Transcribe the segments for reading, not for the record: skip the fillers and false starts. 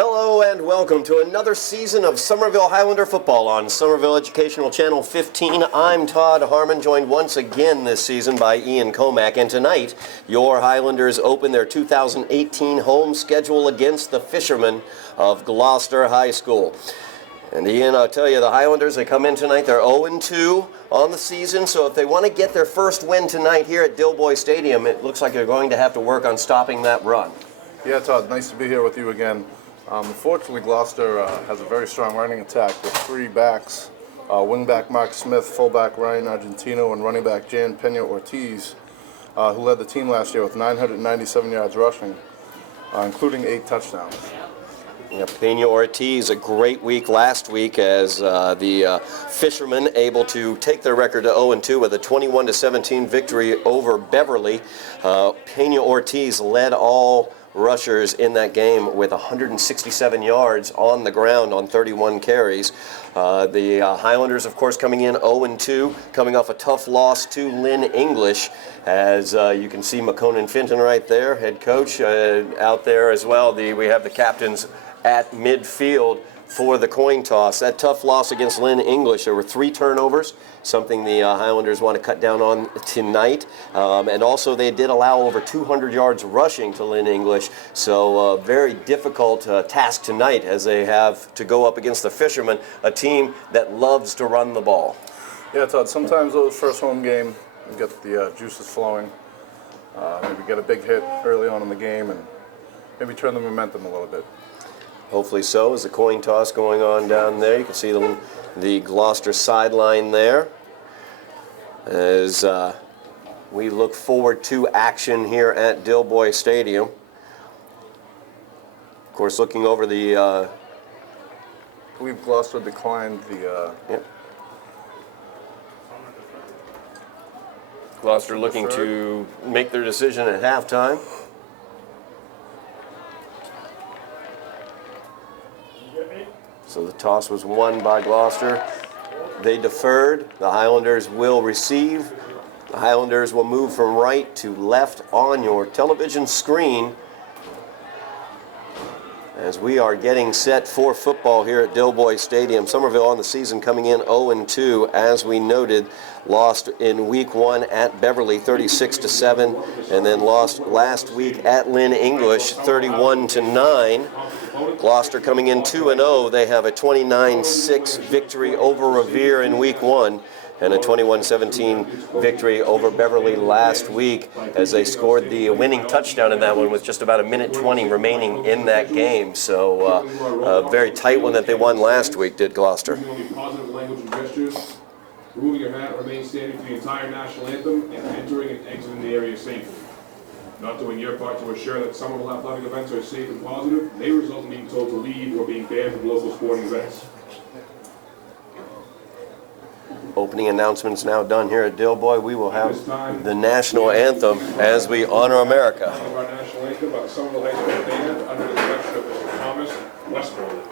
Hello and welcome to another season of Somerville Highlander football on Somerville Educational Channel 15. I'm Todd Harmon, joined once again this season by Ian Comack. And tonight, your Highlanders open their 2018 home schedule against the Fishermen of Gloucester High School. And Ian, I'll tell you, the Highlanders, they come in tonight, they're 0-2 on the season. So if they want to get their first win tonight here at Dilboy Stadium, it looks like they're going to have to work on stopping that run. Yeah, Todd, nice to be here with you again. Unfortunately, Gloucester has a very strong running attack with three backs, wingback Mark Smith, fullback Ryan Argentino, and running back Jan Pena-Ortiz, who led the team last year with 997 yards rushing, including 8 touchdowns. Yeah, Pena-Ortiz, a great week last week as the Fishermen able to take their record to 0-2 with a 21-17 victory over Beverly. Pena-Ortiz led all rushers in that game with 167 yards on the ground on 31 carries. The Highlanders, of course, coming in 0-2, coming off a tough loss to Lynn English. As you can see McConan Fenton right there, head coach, out there as well. We have the captains at midfield for the coin toss. That tough loss against Lynn English, there were 3 turnovers, something the Highlanders want to cut down on tonight. And also they did allow over 200 yards rushing to Lynn English. So a very difficult task tonight as they have to go up against the Fishermen, a team that loves to run the ball. Yeah, Todd, sometimes those first home game, you get the juices flowing. Maybe get a big hit early on in the game and maybe turn the momentum a little bit. Hopefully so, as the coin toss going on down there. You can see the Gloucester sideline there. As we look forward to action here at Dilboy Stadium. Of course, looking over the... I believe Gloucester declined the... Yep. Gloucester looking to make their decision at halftime. So the toss was won by Gloucester. They deferred. The Highlanders will receive. The Highlanders will move from right to left on your television screen as we are getting set for football here at Dilboy Stadium. Somerville on the season coming in 0-2, as we noted, lost in week 1 at Beverly 36-7, and then lost last week at Lynn English 31-9. Gloucester coming in 2-0. They have a 29-6 victory over Revere in week 1 and a 21-17 victory over Beverly last week as they scored the winning touchdown in that one with just about 1:20 remaining in that game. So a very tight one that they won last week, did Gloucester. Positive language and gestures, removing your hat, remain standing for the entire national anthem, and entering and exiting the area safely. Not doing your part to assure that Somerville athletic events are safe and positive may result in being told to leave or being banned from local sporting events. Opening announcements now done here at Dilboy. We will have the national anthem as we honor America. Our national anthem by the Somerville High School Band under the direction of Mr. Thomas Westmoreland.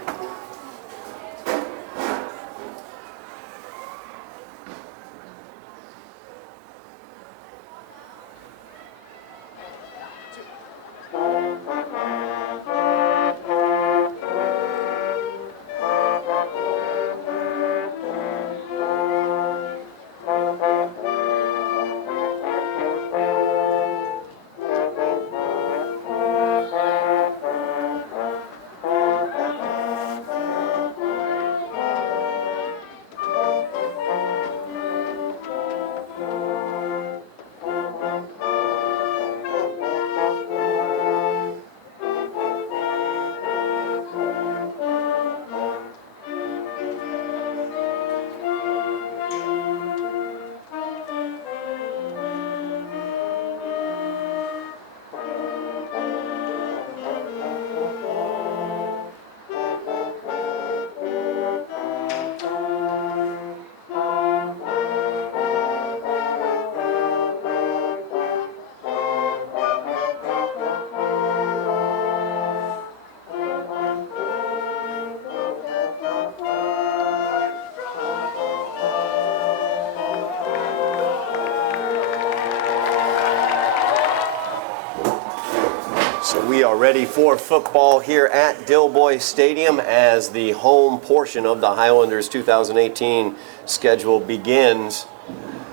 So we are ready for football here at Dilboy Stadium as the home portion of the Highlanders 2018 schedule begins.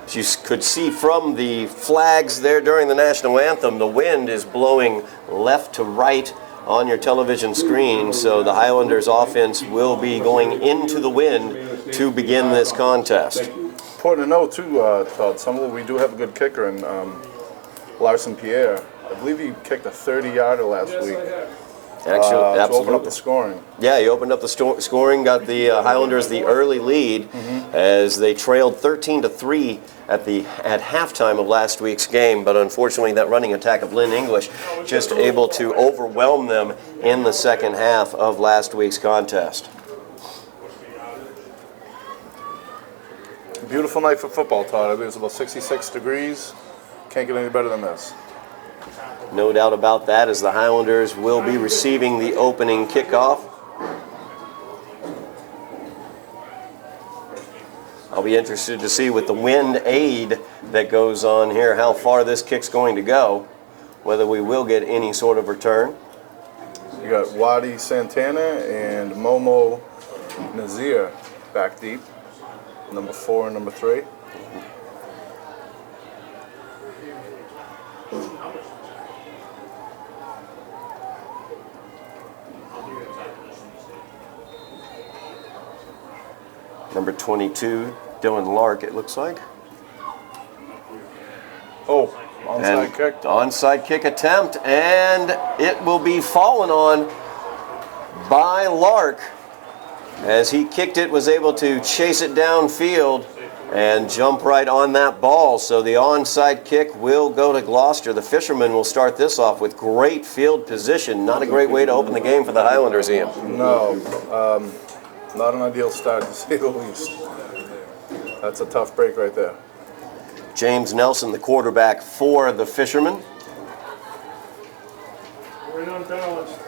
As you could see from the flags there during the national anthem, the wind is blowing left to right on your television screen, so the Highlanders offense will be going into the wind to begin this contest. Important to know too, Todd, Somerville, we do have a good kicker in Larson Pierre. I believe he kicked a 30-yarder last week. Actually, to absolutely. open up the scoring. Yeah, he opened up the scoring, got the Highlanders the early lead as they trailed 13-3 at halftime of last week's game. But unfortunately, that running attack of Lynn English just able to overwhelm them in the second half of last week's contest. Beautiful night for football, Todd. I believe it's about 66 degrees. Can't get any better than this. No doubt about that, as the Highlanders will be receiving the opening kickoff. I'll be interested to see with the wind aid that goes on here how far this kick's going to go, whether we will get any sort of return. You got Wadi Santana and Momo Nazir back deep, number 4 and number 3. Number 22, Dylan Lark, it looks like. Oh, onside kick. Onside kick attempt, and it will be fallen on by Lark. As he kicked it, was able to chase it downfield and jump right on that ball. So the onside kick will go to Gloucester. The Fishermen will start this off with great field position. Not a great way to open the game for the Highlanders, Ian. No, not an ideal start to say the least. That's a tough break right there. James Nelson, the quarterback for the Fishermen. We're unbalanced.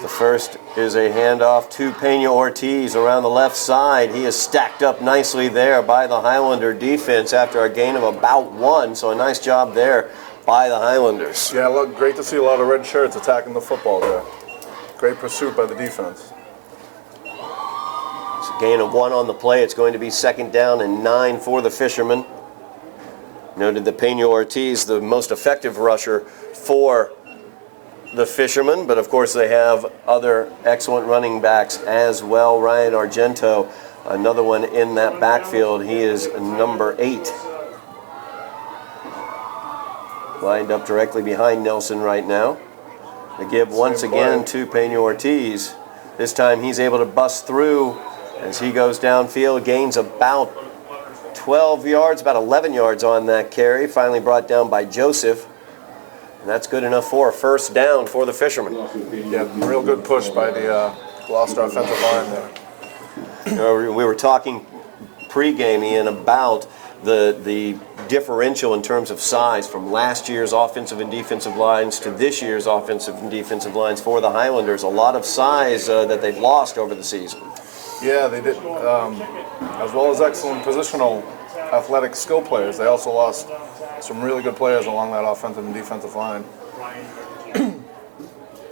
The first is a handoff to Pena Ortiz around the left side. He is stacked up nicely there by the Highlander defense after a gain of about 1. So a nice job there by the Highlanders. Yeah, look, great to see a lot of red shirts attacking the football there. Great pursuit by the defense. It's a gain of 1 on the play. It's going to be 2nd down and 9 for the Fishermen. Noted that Pena Ortiz, the most effective rusher for the Fishermen, but of course they have other excellent running backs as well. Ryan Argento, another one in that backfield. He is number 8. Lined up directly behind Nelson right now. The give once again to Pena Ortiz. This time he's able to bust through as he goes downfield, gains about 12 yards, about 11 yards on that carry. Finally brought down by Joseph. And that's good enough for a 1st down for the Fishermen. Yeah, real good push by the Gloucester offensive line there. You know, we were talking pre-game, Ian, about the differential in terms of size from last year's offensive and defensive lines to this year's offensive and defensive lines for the Highlanders. A lot of size that they've lost over the season. Yeah, they did, as well as excellent positional athletic skill players. They also lost some really good players along that offensive and defensive line.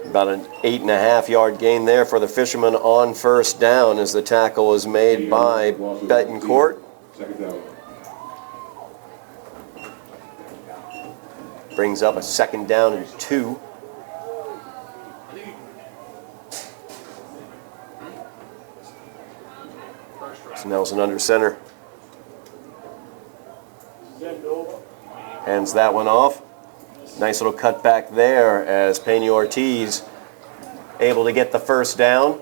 About an 8.5-yard gain there for the Fishermen on 1st down as the tackle is made by Betancourt. Brings up a 2nd down and 2. It's Nelson under center. Hands that one off. Nice little cutback there as Pena Ortiz able to get the 1st down.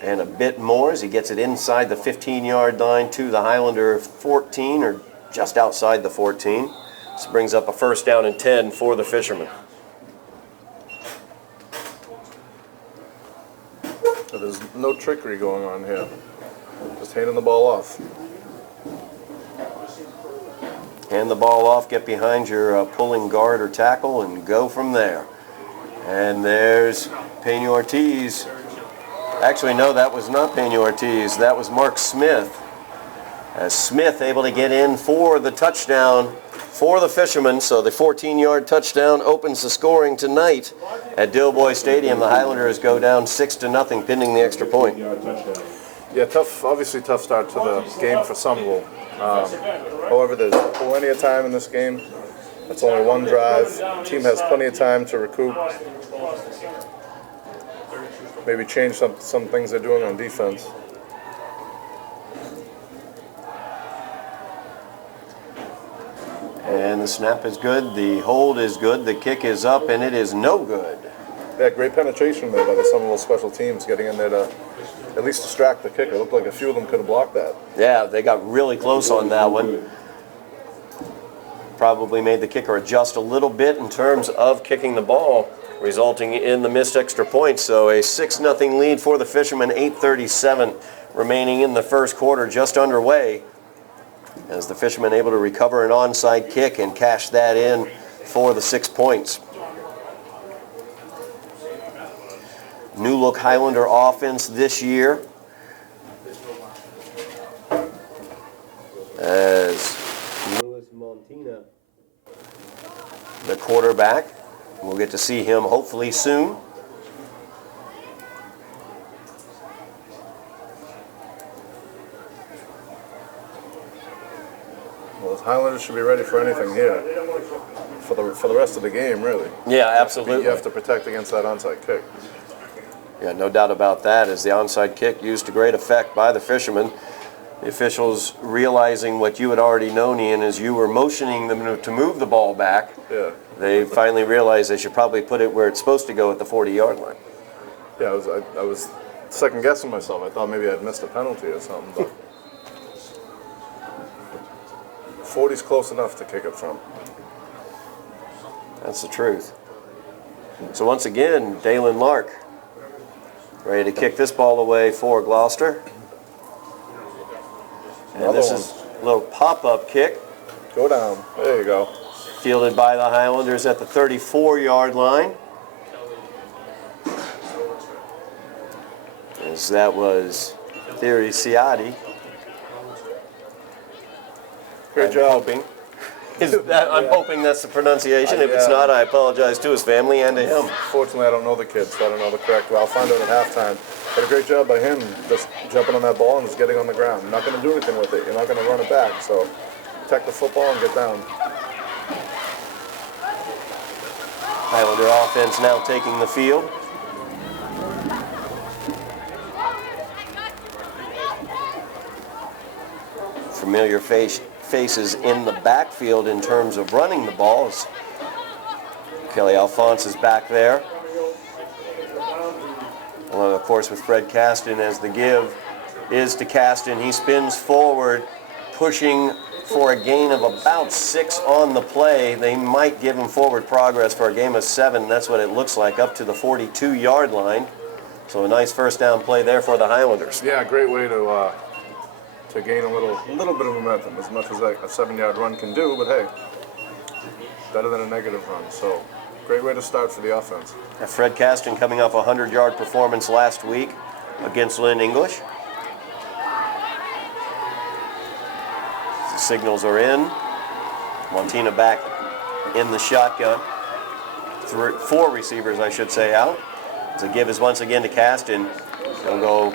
And a bit more as he gets it inside the 15-yard line to the Highlander 14, or just outside the 14. This brings up a 1st down and 10 for the Fishermen. So there's no trickery going on here. Just handing the ball off. Hand the ball off, get behind your pulling guard or tackle, and go from there. And there's Pena Ortiz. Actually, no, that was not Pena Ortiz. That was Mark Smith. As Smith able to get in for the touchdown for the Fishermen, so the 14-yard touchdown opens the scoring tonight at Dilboy Stadium. The Highlanders go down 6-0, pending the extra point. Yeah, obviously tough start to the game for Somerville. However, there's plenty of time in this game. It's only one drive. The team has plenty of time to recoup. Maybe change some things they're doing on defense. And the snap is good, the hold is good, the kick is up, and it is no good. Yeah, great penetration there by the Somerville special teams, getting in there to at least distract the kicker. It looked like a few of them could have blocked that. Yeah, they got really close on that one. Probably made the kicker adjust a little bit in terms of kicking the ball, resulting in the missed extra point. So a 6-0 lead for the Fishermen, 8:37 remaining in the first quarter, just underway, as the Fishermen able to recover an onside kick and cash that in for the 6 points. New look Highlander offense this year, as Louis Montina, the quarterback. We'll get to see him hopefully soon. Well, the Highlanders should be ready for anything here for the rest of the game, really. Yeah, absolutely. You have to protect against that onside kick. Yeah, no doubt about that, as the onside kick used to great effect by the Fishermen. The officials realizing what you had already known, Ian, as you were motioning them to move the ball back. Yeah. They finally realized they should probably put it where it's supposed to go at the 40-yard line. Yeah, I was second guessing myself. I thought maybe I'd missed a penalty or something, but 40's close enough to kick it from. That's the truth. So once again, Dalen Lark ready to kick this ball away for Gloucester. And this is a little pop-up kick. Go down. There you go. Fielded by the Highlanders at the 34-yard line. As that was Thierry Siadi. Great job. I'm hoping that's the pronunciation. If it's not, I apologize to his family and to him. Fortunately, I don't know the kid, so I don't know the correct way. I'll find out at halftime. But a great job by him just jumping on that ball and just getting on the ground. You're not going to do anything with it. You're not going to run it back. So protect the football and get down. Highlander offense now taking the field. Familiar faces in the backfield in terms of running the balls. Kelly Alphonse is back there. Along, of course, with Fred Caston, as the give is to Caston. He spins forward, pushing for a gain of about 6 on the play. They might give him forward progress for a game of 7. That's what it looks like, up to the 42-yard line. So a nice first down play there for the Highlanders. Yeah, great way to gain a little bit of momentum, as much as a 7-yard run can do. But hey, better than a negative run. So great way to start for the offense. Fred Caston coming off a 100-yard performance last week against Lynn English. The signals are in. Montina back in the shotgun. 4 receivers, I should say, out. The give is once again to Caston. He'll go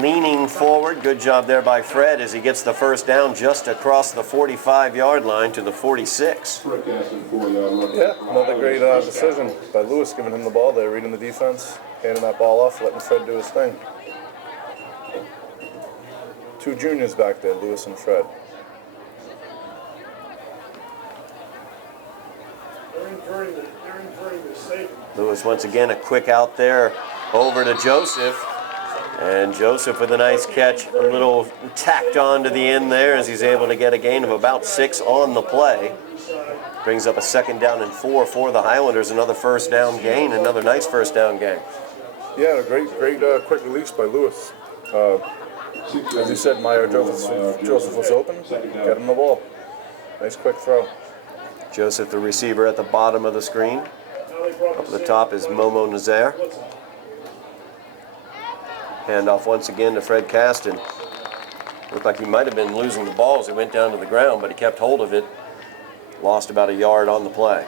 leaning forward. Good job there by Fred as he gets the first down just across the 45-yard line to the 46. Yeah, another great decision by Lewis, giving him the ball there, reading the defense, handing that ball off, letting Fred do his thing. 2 juniors back there, Lewis and Fred. Lewis once again a quick out there over to Joseph. And Joseph with a nice catch, a little tacked on to the end there as he's able to get a gain of about 6 on the play. Brings up a 2nd down and 4 for the Highlanders. Another first down gain, another nice first down gain. Yeah, a great quick release by Lewis. As you said, Joseph was open, get him the ball. Nice quick throw. Joseph, the receiver, at the bottom of the screen. Up at the top is Momo Nazaire. Handoff once again to Fred Caston. Looked like he might have been losing the ball as he went down to the ground, but he kept hold of it. Lost about a yard on the play.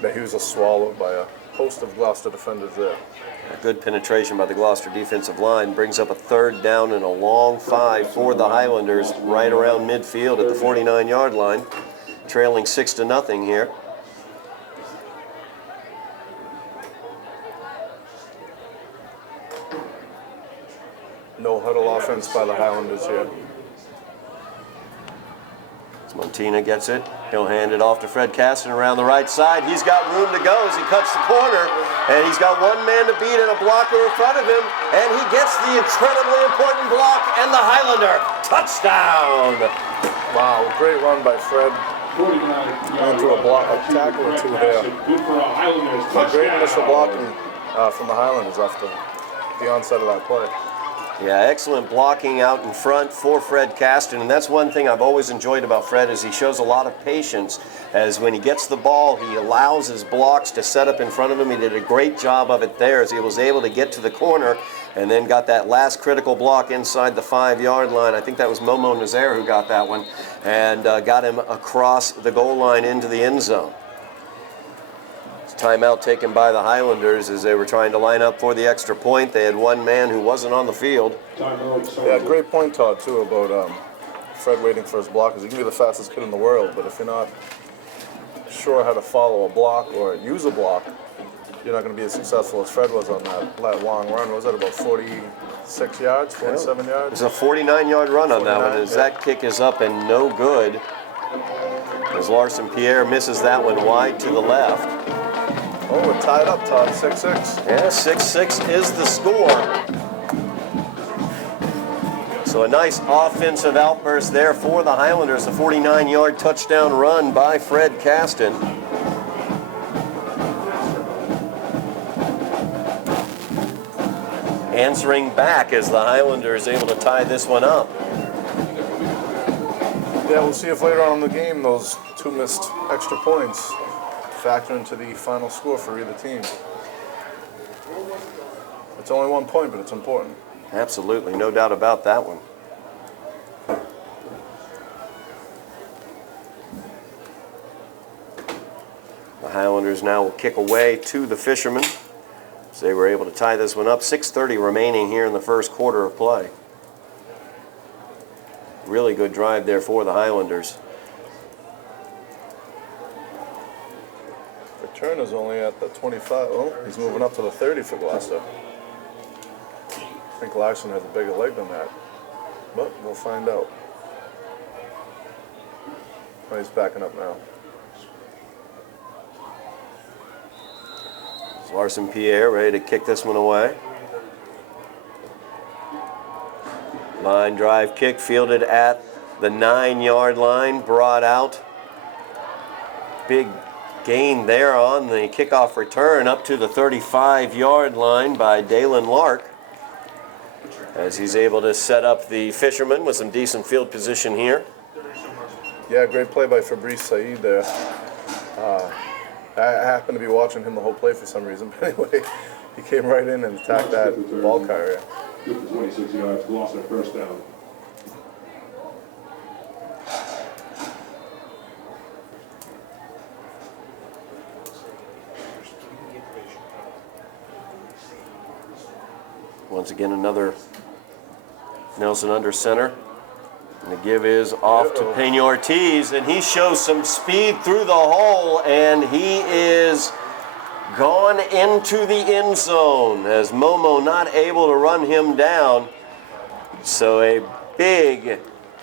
But he was swallowed by a host of Gloucester defenders there. A good penetration by the Gloucester defensive line brings up a 3rd down and a long 5 for the Highlanders right around midfield at the 49-yard line, trailing 6-0 here. No huddle offense by the Highlanders here. As Montina gets it, he'll hand it off to Fred Caston around the right side. He's got room to go as he cuts the corner, and he's got one man to beat and a blocker in front of him, and he gets the incredibly important block and the Highlander touchdown. Wow, great run by Fred. Into a block, a tackle or two there. A great initial blocking from the Highlanders after the onset of that play. Yeah, excellent blocking out in front for Fred Caston, and that's one thing I've always enjoyed about Fred is he shows a lot of patience. As when he gets the ball, he allows his blocks to set up in front of him. He did a great job of it there as he was able to get to the corner and then got that last critical block inside the 5-yard line. I think that was Momo Nazaire who got that one and got him across the goal line into the end zone. Timeout taken by the Highlanders as they were trying to line up for the extra point. They had one man who wasn't on the field. Yeah, great point, Todd, too, about Fred waiting for his blockers. You can be the fastest kid in the world, but if you're not sure how to follow a block or use a block, you're not going to be as successful as Fred was on that long run. What was that, about 46 yards, 47 yards? It's a 49-yard run on that one as that kick is up and no good. As Larson Pierre misses that one wide to the left. Oh, we're tied up, Todd, 6-6. Yeah, 6-6 is the score. So a nice offensive outburst there for the Highlanders. A 49-yard touchdown run by Fred Caston. Answering back as the Highlanders able to tie this one up. Yeah, we'll see if later on in the game those 2 missed extra points factor into the final score for either team. It's only 1 point, but it's important. Absolutely, no doubt about that one. The Highlanders now will kick away to the Fishermen. So they were able to tie this one up. 6:30 remaining here in the first quarter of play. Really good drive there for the Highlanders. Turner's only at the 25. Oh, he's moving up to the 30 for Gloucester. I think Larson has a bigger leg than that, but we'll find out. Oh, he's backing up now. Larson Pierre ready to kick this one away. Line drive kick fielded at the 9-yard line, brought out. Big gain there on the kickoff return up to the 35-yard line by Dalen Lark as he's able to set up the Fishermen with some decent field position here. Yeah, great play by Fabrice Said there. I happened to be watching him the whole play for some reason, but anyway, he came right in and attacked that ball carrier. Good for 26 yards, Gloucester first down. Once again, another Nelson under center. And the give is off to Pena Ortiz, and he shows some speed through the hole, and he is gone into the end zone as Momo not able to run him down. So a big,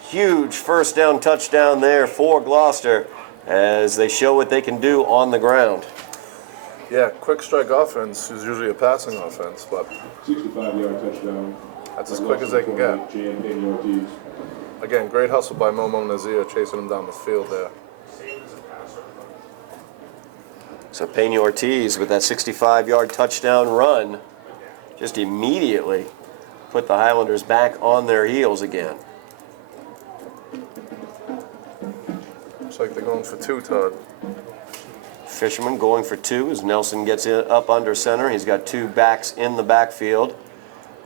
huge first down touchdown there for Gloucester as they show what they can do on the ground. Yeah, quick strike offense is usually a passing offense, but 65-yard touchdown. That's as quick as they can get. Again, great hustle by Momo Nazaire chasing him down the field there. So Pena Ortiz with that 65-yard touchdown run just immediately put the Highlanders back on their heels again. Looks like they're going for 2, Todd. Fisherman going for 2 as Nelson gets it up under center. He's got 2 backs in the backfield.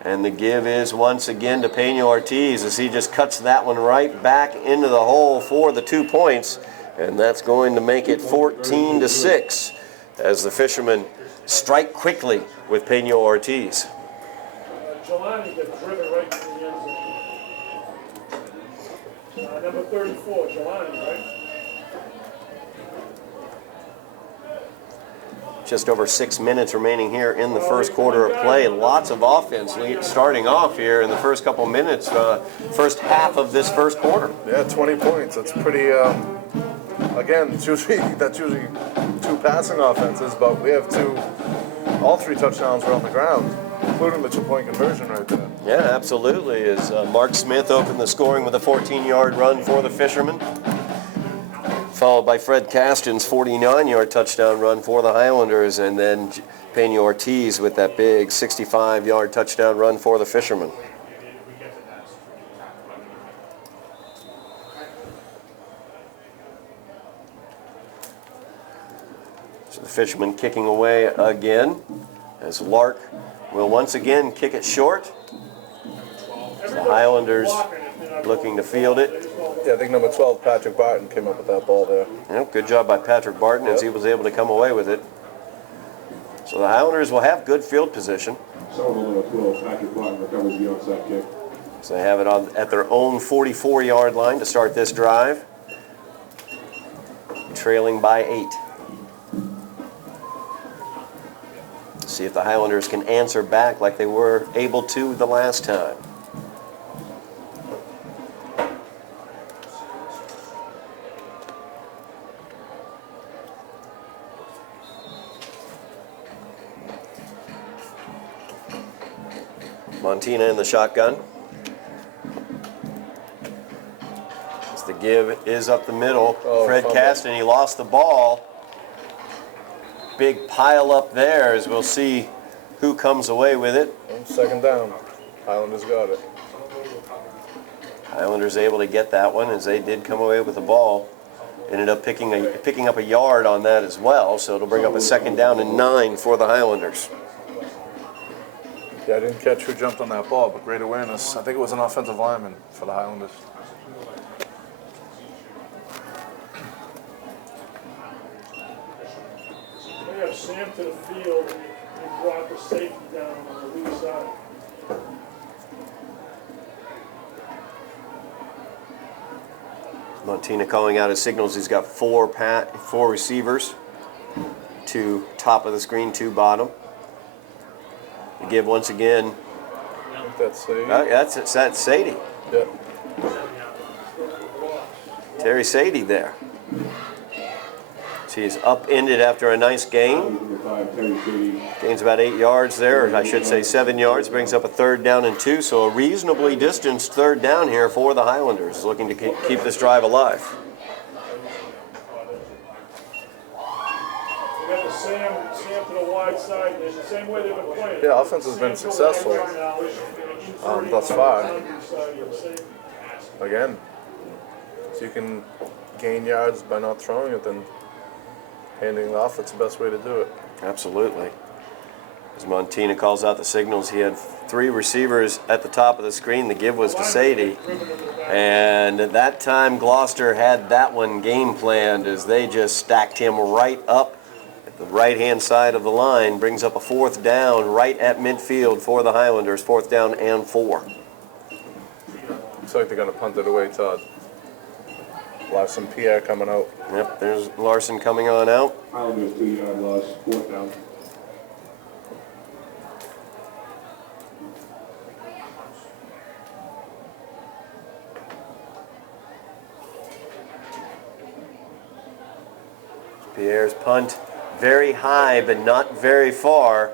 And the give is once again to Pena Ortiz as he just cuts that one right back into the hole for the 2 points. And that's going to make it 14-6 as the Fishermen strike quickly with Pena Ortiz. Jelani gets driven right to the end zone. Number 34, Jelani, right? Just over 6 minutes remaining here in the first quarter of play. Lots of offense starting off here in the first couple minutes, first half of this first quarter. Yeah, 20 points. That's pretty, again, that's usually 2 passing offenses, but we have all 3 touchdowns were on the ground, including the 2-point conversion right there. Yeah, absolutely. As Mark Smith opened the scoring with a 14-yard run for the Fishermen, followed by Fred Caston's 49-yard touchdown run for the Highlanders, and then Pena Ortiz with that big 65-yard touchdown run for the Fishermen. So the Fishermen kicking away again as Lark will once again kick it short. The Highlanders looking to field it. Yeah, I think number 12, Patrick Barton, came up with that ball there. Yep, good job by Patrick Barton as he was able to come away with it. So the Highlanders will have good field position. Somerville number 12, Patrick Barton recovers the onside kick. So they have it at their own 44-yard line to start this drive. Trailing by 8. See if the Highlanders can answer back like they were able to the last time. Montina in the shotgun. As the give is up the middle. Fred Caston, he lost the ball. Big pile up there as we'll see who comes away with it. Second down. Highlanders got it. Highlanders able to get that one as they did come away with the ball. Ended up picking up a yard on that as well, so it'll bring up a second down and 9 for the Highlanders. Yeah, I didn't catch who jumped on that ball, but great awareness. I think it was an offensive lineman for the Highlanders. They have Sam to the field, and he brought the safety down on the weak side. Montina calling out his signals. He's got four receivers. 2 top of the screen, 2 bottom. The give once again. I think that's Sadie. That's Sadie. Yeah. Terry Sadie there. So he's upended after a nice gain. Gains about 8 yards there, or I should say 7 yards. Brings up a 3rd down and 2. So a reasonably distanced 3rd down here for the Highlanders, looking to keep this drive alive. We got the Sam to the wide side. It's the same way they've been playing. Yeah, offense has been successful thus far. Again, so you can gain yards by not throwing it, then handing it off, that's the best way to do it. Absolutely. As Montina calls out the signals, he had 3 receivers at the top of the screen. The give was to Sadie. And at that time, Gloucester had that one game planned as they just stacked him right up at the right-hand side of the line. Brings up a 4th down right at midfield for the Highlanders. 4th down and 4. Looks like they're going to punt it away, Todd. Larson Pierre coming out. Yep, there's Larson coming on out. Highlanders 2-yard loss, 4th down. Pierre's punt very high, but not very far.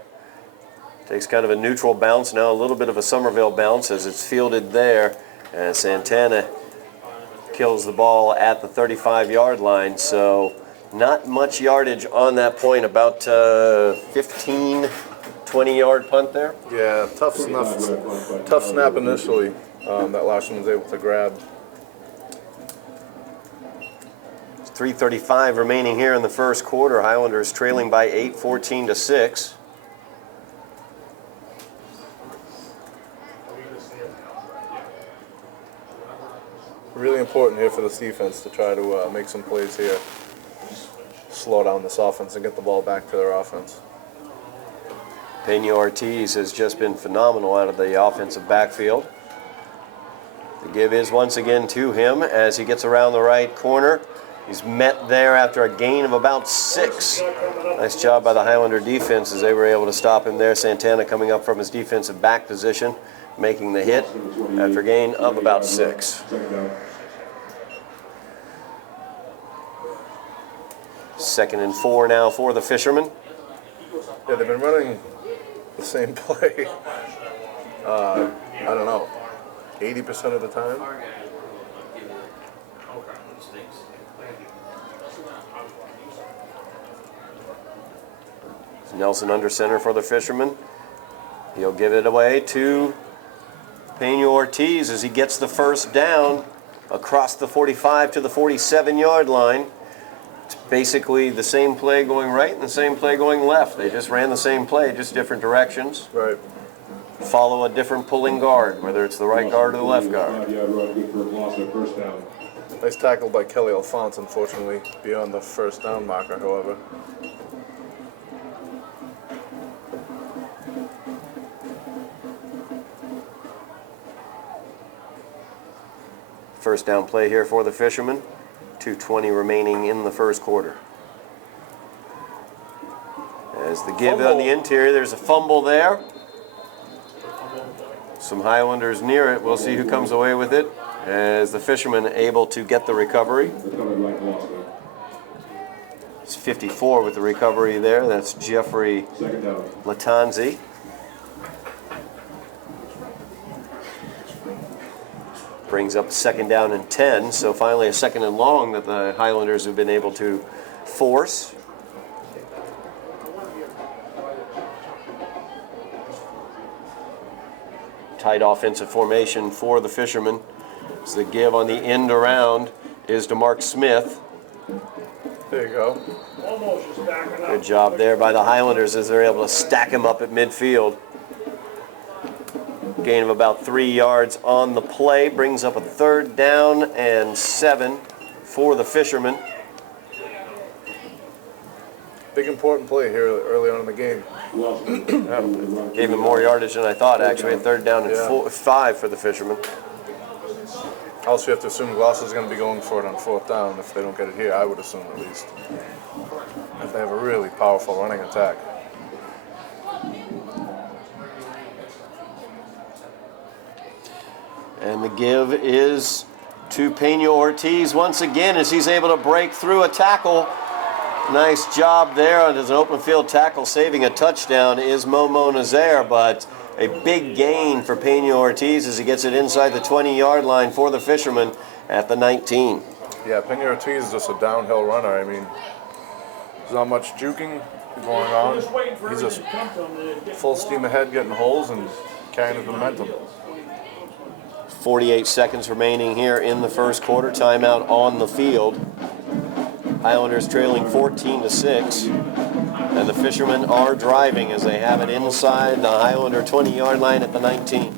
Takes kind of a neutral bounce now, a little bit of a Somerville bounce as it's fielded there. And Santana kills the ball at the 35-yard line, so not much yardage on that point, about 15, 20-yard punt there. Yeah, tough snap initially that Larson was able to grab. 3:35 remaining here in the first quarter. Highlanders trailing by 8, 14-6. Really important here for this defense to try to make some plays here. Slow down this offense and get the ball back to their offense. Pena Ortiz has just been phenomenal out of the offensive backfield. The give is once again to him as he gets around the right corner. He's met there after a gain of about 6. Nice job by the Highlander defense as they were able to stop him there. Santana coming up from his defensive back position, making the hit after a gain of about 6. Second and 4 now for the Fishermen. Yeah, they've been running the same play, I don't know, 80% of the time. Nelson under center for the Fishermen. He'll give it away to Pena Ortiz as he gets the first down across the 45 to the 47-yard line. It's basically the same play going right and the same play going left. They just ran the same play, just different directions. Right. Follow a different pulling guard, whether it's the right guard or the left guard. Nice tackle by Kelly Alphonse, unfortunately, beyond the first down marker, however. First down play here for the Fishermen. 2:20 remaining in the first quarter. As the give on the interior, there's a fumble there. Some Highlanders near it. We'll see who comes away with it as the Fishermen able to get the recovery. It's 54 with the recovery there. That's Jeffrey Latanzi. Brings up second down and 10, so finally a second and long that the Highlanders have been able to force. Tight offensive formation for the Fishermen. So the give on the end around is to Mark Smith. There you go. Almost just backing up. Good job there by the Highlanders as they're able to stack him up at midfield. Gain of about 3 yards on the play brings up a third down and 7 for the Fishermen. Big important play here early on in the game. Gave him more yardage than I thought, actually. A third down and 5 for the Fishermen. Also, you have to assume Gloucester's going to be going for it on fourth down if they don't get it here, I would assume at least. If they have a really powerful running attack. And the give is to Pena Ortiz once again as he's able to break through a tackle. Nice job there on his open field tackle, saving a touchdown is Momo Nazaire, but a big gain for Pena Ortiz as he gets it inside the 20-yard line for the Fishermen at the 19. Yeah, Pena Ortiz is just a downhill runner. I mean, there's not much juking going on. He's just full steam ahead, getting holes and carrying his momentum. 48 seconds remaining here in the first quarter. Timeout on the field. Highlanders trailing 14-6. And the Fishermen are driving as they have it inside the Highlander 20-yard line at the 19.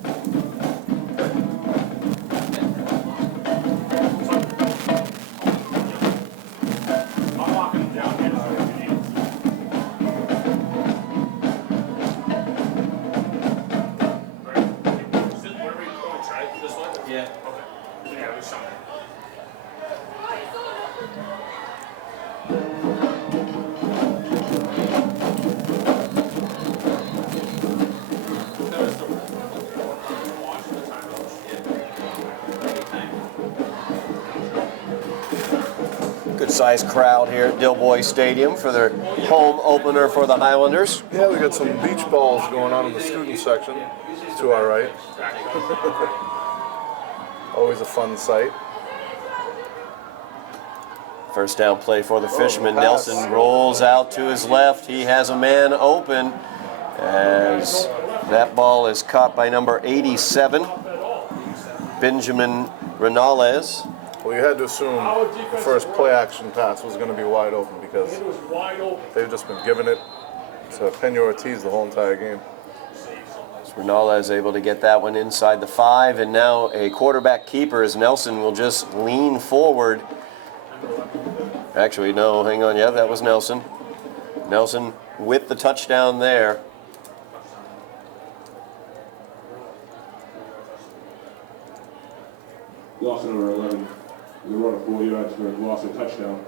Good-sized crowd here at Dilboy Stadium for their home opener for the Highlanders. Yeah, we got some beach balls going on in the student section to our right. Always a fun sight. First down play for the Fishermen. Nelson rolls out to his left. He has a man open as that ball is caught by number 87, Benjamin Renales. Well, you had to assume the first play action pass was going to be wide open because they've just been giving it to Pena Ortiz the whole entire game. Ronaldo able to get that one inside the 5, and now a quarterback keeper as Nelson will just lean forward. Actually, no, hang on, yeah, that was Nelson. Nelson with the touchdown there. Gloucester number 11. The run of 4 yards for a Gloucester touchdown.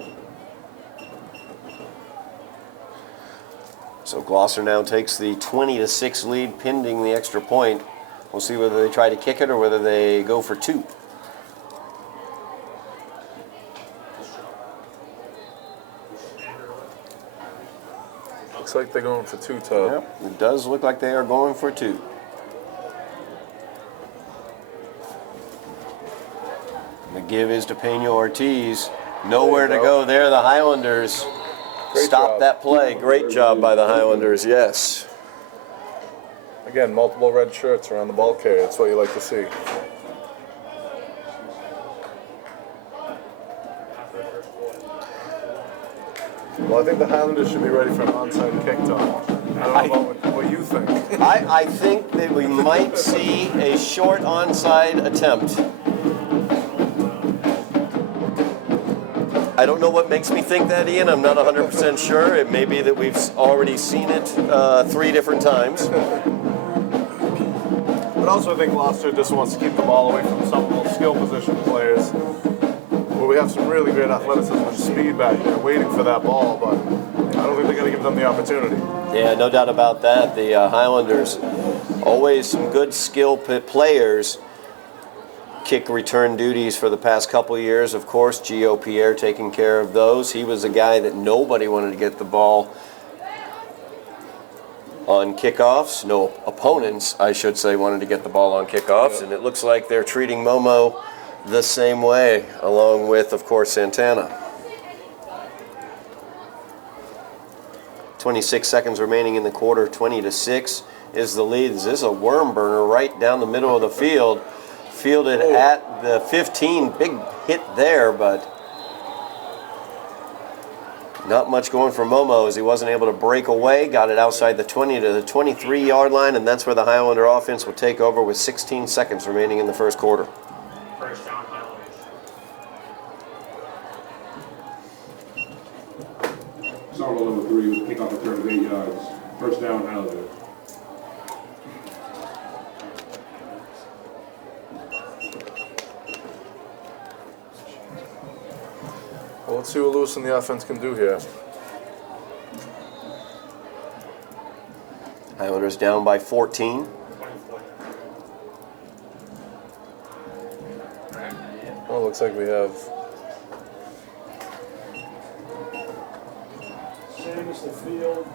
So Gloucester now takes the 20-6 lead, pending the extra point. We'll see whether they try to kick it or whether they go for 2. Looks like they're going for 2, Todd. Yep, it does look like they are going for 2. The give is to Pena Ortiz. Nowhere to go there. The Highlanders stop that play. Great job by the Highlanders, yes. Again, multiple red shirts around the ball carrier. That's what you like to see. Well, I think the Highlanders should be ready for an onside kick, Tom. I don't know about what you think. I think that we might see a short onside attempt. I don't know what makes me think that, Ian. I'm not 100% sure. It may be that we've already seen it 3 different times. But also I think Gloucester just wants to keep the ball away from some of the skill position players, where we have some really great athleticism and speed back there waiting for that ball, but I don't think they're going to give them the opportunity. Yeah, no doubt about that. The Highlanders, always some good skill players. Kick return duties for the past couple of years, of course. Gio Pierre taking care of those. He was a guy that nobody wanted to get the ball on kickoffs. No opponents, I should say, wanted to get the ball on kickoffs. And it looks like they're treating Momo the same way, along with, of course, Santana. 26 seconds remaining in the quarter. 20-6 is the lead. This is a worm burner right down the middle of the field. Fielded at the 15. Big hit there, but not much going for Momo as he wasn't able to break away. Got it outside the 20 to the 23-yard line, and that's where the Highlander offense will take over with 16 seconds remaining in the first quarter. First down, Highlanders. Somerville number 3 with a kickoff return of 8 yards. First down, Highlanders. Well, let's see what Lewis and the offense can do here. Highlanders down by 14. Well, looks like we have Same as the field,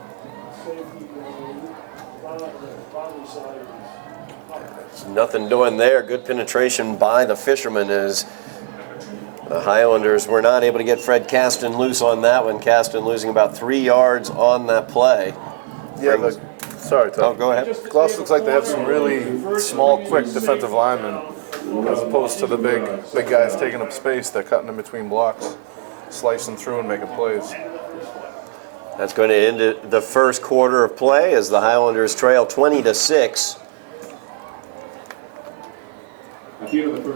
safety, bottom side. There's nothing doing there. Good penetration by the Fishermen as the Highlanders were not able to get Fred Caston loose on that one. Caston losing about 3 yards on that play. Yeah, sorry, Tom. Oh, go ahead. Gloucester looks like they have some really small, quick defensive linemen, as opposed to the big guys taking up space. They're cutting in between blocks, slicing through and making plays. That's going to end the first quarter of play as the Highlanders trail 20-6.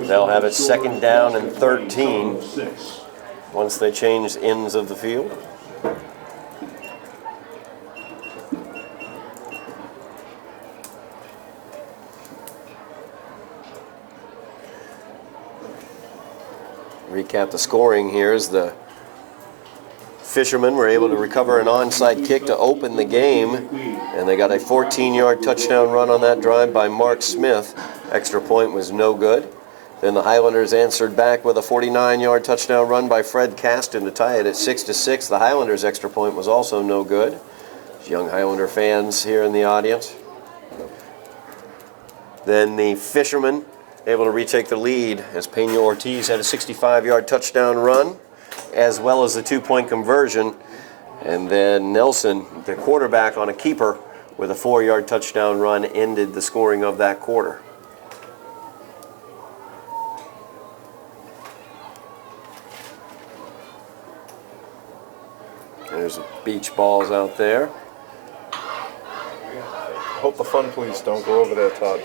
They'll have it second down and 13 once they change ends of the field. Recap the scoring here as the Fishermen were able to recover an onside kick to open the game, and they got a 14-yard touchdown run on that drive by Mark Smith. Extra point was no good. Then the Highlanders answered back with a 49-yard touchdown run by Fred Caston to tie it at 6-6. The Highlanders' extra point was also no good. There's young Highlander fans here in the audience. Then the Fishermen able to retake the lead as Pena Ortiz had a 65-yard touchdown run, as well as the 2-point conversion. And then Nelson, the quarterback on a keeper, with a 4-yard touchdown run, ended the scoring of that quarter. There's beach balls out there. Hope the fun, please. Don't go over there, Todd.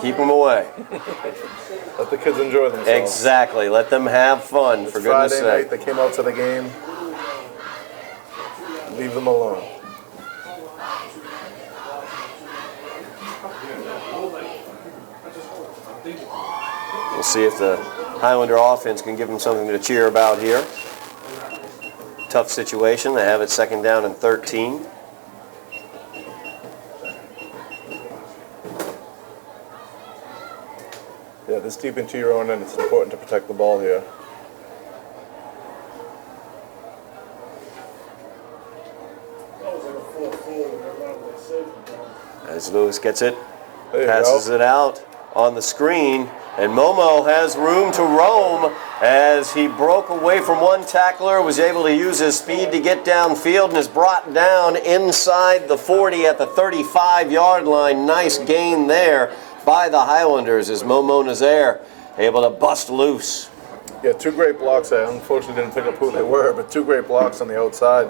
Keep them away. Let the kids enjoy themselves. Exactly. Let them have fun, It's for goodness Friday sake. night. They came out to the game. Leave them alone. We'll see if the Highlander offense can give them something to cheer about here. Tough situation. They have it 2nd down and 13. Yeah, this deep into your own end, it's important to protect the ball here. That was like a 4-4 when they're around with safety down. As Lewis gets it, There you passes go. it out on the screen, and Momo has room to roam as he broke away from one tackler, was able to use his speed to get downfield, and is brought down inside the 40 at the 35-yard line. Nice gain there by the Highlanders as Momo Nazaire able to bust loose. Yeah, 2 great blocks. I unfortunately didn't pick up who they were, but 2 great blocks on the outside.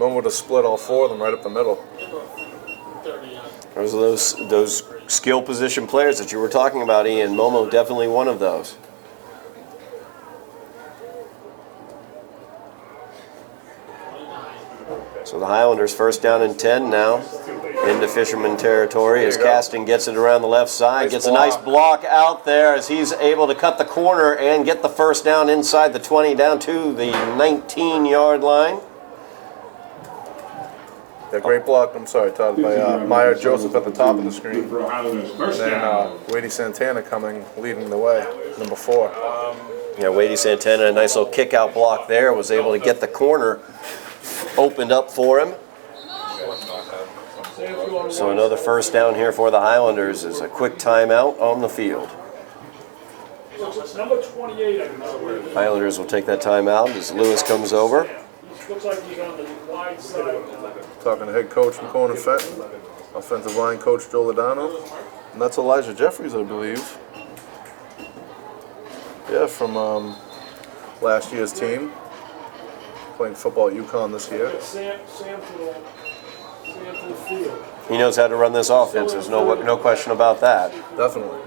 Momo would have split all 4 of them right up the middle. Those are those skill position players that you were talking about, Ian. Momo definitely one of those. So the Highlanders 1st down and 10 now into Fisherman territory as There you go. Caston gets it around the left side. Nice Gets a nice block. block out there as he's able to cut the corner and get the 1st down inside the 20 down to the 19-yard line. Yeah, great block. I'm sorry, Todd, by Meyer Joseph at the top of the screen. For Highlanders, first And then down. Wadey Santana coming, leading the way, number 4. Yeah, Wadey Santana, a nice little kick-out block there, was able to get the corner opened up for him. So another 1st down here for the Highlanders is a quick timeout on the field. It's number 28, I believe. Highlanders will take that timeout as Lewis comes over. He looks like he's on the wide side now. Talking to head coach McCona Fenton, offensive line coach Joe Lodano, and that's Elijah Jeffries, I believe. Yeah, from last year's team, playing football at UConn this year. Sam to the field. He knows how to run this offense. There's no question about that. Definitely.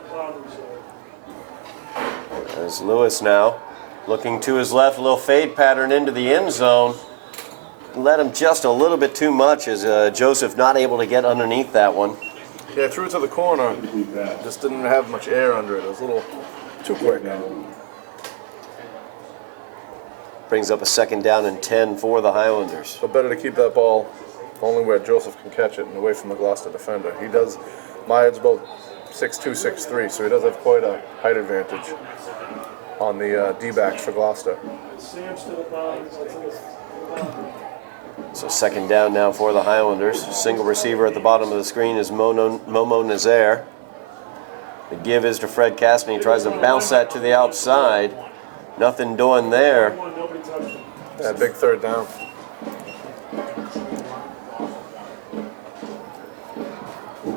As Lewis now looking to his left, a little fade pattern into the end zone. Led him just a little bit too much as Joseph not able to get underneath that one. Yeah, threw it to the corner, just didn't have much air under it. It was a little too quick. Brings up a 2nd down and 10 for the Highlanders. But better to keep that ball only where Joseph can catch it and away from the Gloucester defender. He does, Myers about 6'2", 6'3", so he does have quite a height advantage on the D-backs for Gloucester. Sam's to the bounds. So 2nd down now for the Highlanders. Single receiver at the bottom of the screen is Momo Nazaire. The give is to Fred Caston. He tries to bounce that to the outside. Nothing doing there. Nobody touched him. Yeah, big 3rd down.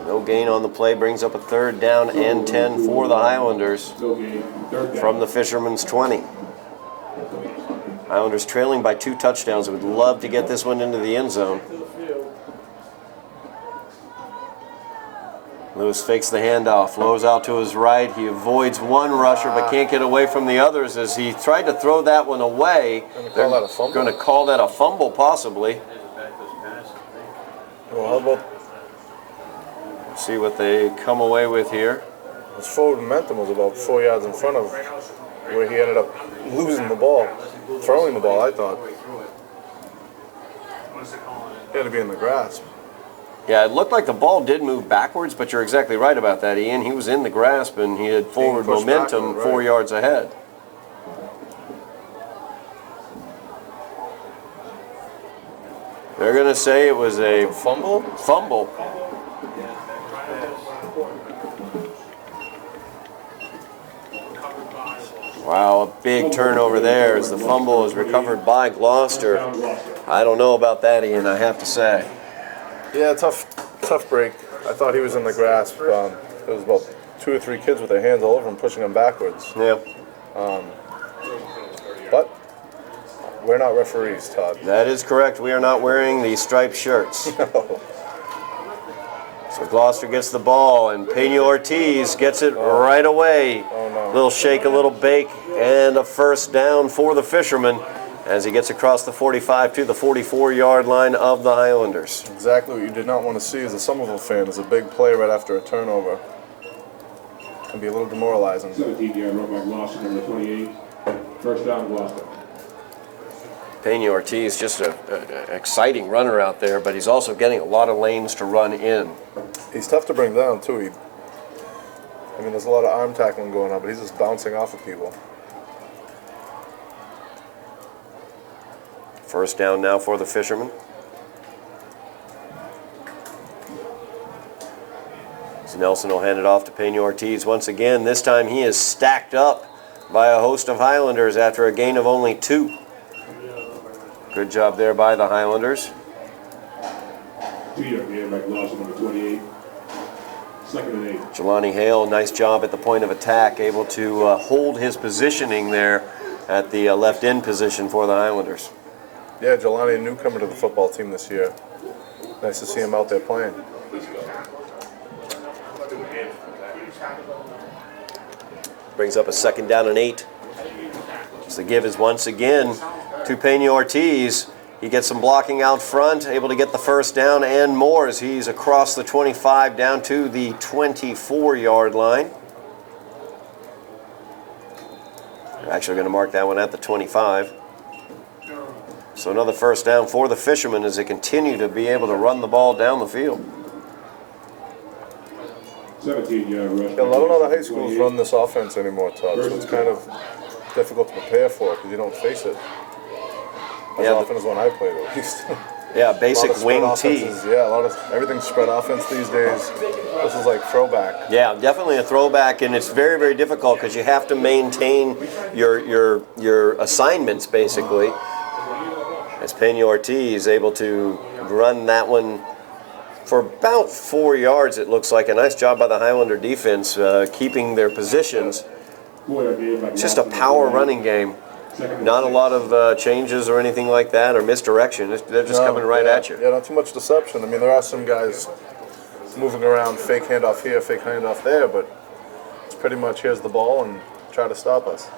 No gain on the play. Brings up a 3rd down and 10 for the Highlanders No gain. 3rd down. from the Fisherman's 20. Highlanders trailing by 2 touchdowns. Would love to get this one into the end zone. To the field. Lewis fakes the handoff, flows out to his right. He avoids one rusher but can't get away from the others as he tried to throw that one away. Gonna call that a fumble? Going to call that a fumble possibly. Well, how about See what they come away with here. his forward momentum was about 4 yards in front of where he ended up losing the ball, throwing the ball, I thought. He had to be in the grasp. Yeah, it looked like the ball did move backwards, but you're exactly right about that, Ian. He was in the grasp and he had forward pushed momentum backward, 4 right. yards ahead. They're going to say it was a Fumble? fumble. Wow, a big turnover there as the fumble is recovered by Gloucester. I don't know about that, Ian, I have to say. Yeah, tough break. I thought he was in the grasp. There was about 2 or 3 kids with their hands all over him pushing him backwards. Yeah, But we're not referees, Todd. that is correct. We are not wearing the striped shirts. So Gloucester gets the ball, and Pena Ortiz gets it right away. Little shake, a little bake, and a first down for the Fishermen as he gets across the 45 to the 44-yard line of the Highlanders. Exactly what you did not want to see as a Somerville fan is a big play right after a turnover. It can be a little demoralizing. 17-yard run by Gloucester, number 28. First down, Gloucester. Pena Ortiz, just an exciting runner out there, but he's also getting a lot of lanes to run in. He's tough to bring down, too. I mean, there's a lot of arm tackling going on, but he's just bouncing off of people. First down now for the Fishermen. So Nelson will hand it off to Pena Ortiz once again. This time he is stacked up by a host of Highlanders after a gain of only 2. Good job there by the Highlanders. 2-yard gain by Gloucester, number 28. Second and 8. Jelani Hale, nice job at the point of attack, able to hold his positioning there at the left end position for the Highlanders. Yeah, Jelani, a newcomer to the football team this year. Nice to see him out there playing. Brings up a second down and 8. So the give is once again to Pena Ortiz. He gets some blocking out front, able to get the first down and more as he's across the 25 down to the 24-yard line. They're actually going to mark that one at the 25. So another first down for the Fishermen as they continue to be able to run the ball down the field. 17-yard rush. Yeah, a lot of other high schools run this offense anymore, Todd, so it's kind of difficult to prepare for because you don't face it as often as when I played, at least. Yeah, basic wing tee. Yeah, everything's spread offense these days. This is like throwback. Yeah, definitely a throwback, and it's very, very difficult because you have to maintain your assignments basically. As Pena Ortiz able to run that one for about 4 yards, it looks like. A nice job by the Highlander defense keeping their positions. It's just a power running game. Not a lot of changes or anything like that or misdirection. They're just coming right at you. Yeah, not too much deception. I mean, there are some guys moving around, fake handoff here, fake handoff there, but it's pretty much here's the ball and try to stop us.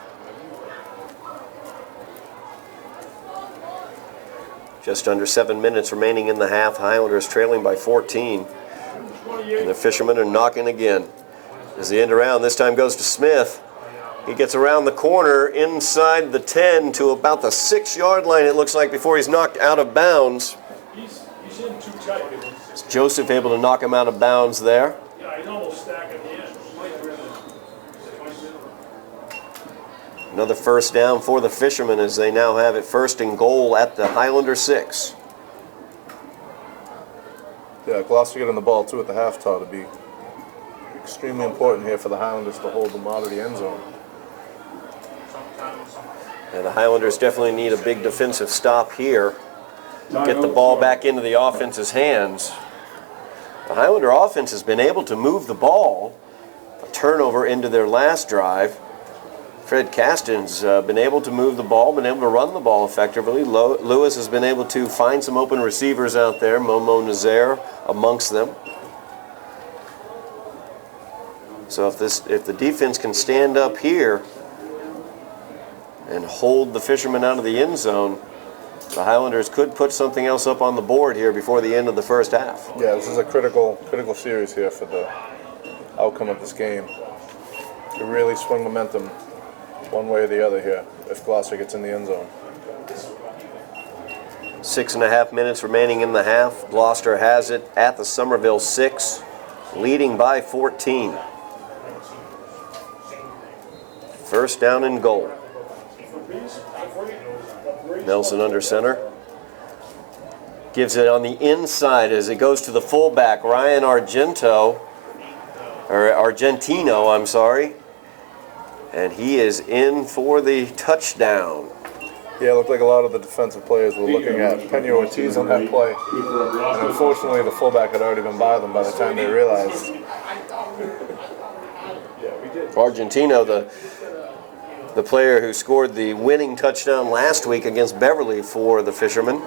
Just under 7 minutes remaining in the half. Highlanders trailing by 14. And the Fishermen are knocking again. As the end around this time goes to Smith. He gets around the corner inside the 10 to about the 6-yard line, it looks like, before he's knocked out of bounds. He's in too tight. Is Joseph able to knock him out of bounds there? Yeah, he's almost stacking the end. Another first down for the Fishermen as they now have it first and goal at the Highlander 6. Yeah, Gloucester getting the ball too at the half, Todd, would be extremely important here for the Highlanders to hold them out of the end zone. And the Highlanders definitely need a big defensive stop here. Get the ball back into the offense's hands. The Highlander offense has been able to move the ball. A turnover into their last drive. Fred Caston's been able to move the ball, been able to run the ball effectively. Lewis has been able to find some open receivers out there. Momo Nazaire amongst them. So if the defense can stand up here and hold the Fishermen out of the end zone, the Highlanders could put something else up on the board here before the end of the first half. Yeah, this is a critical series here for the outcome of this game. To really swing momentum one way or the other here if Gloucester gets in the end zone. 6.5 minutes remaining in the half. Gloucester has it at the Somerville 6, leading by 14. First down and goal. Nelson under center. Gives it on the inside as it goes to the fullback, Ryan Argentino, I'm sorry. And he is in for the touchdown. Yeah, it looked like a lot of the defensive players were looking at Pena Ortiz on that play. And unfortunately, the fullback had already been by them by the time they realized. Argentino, the player who scored the winning touchdown last week against Beverly for the Fishermen.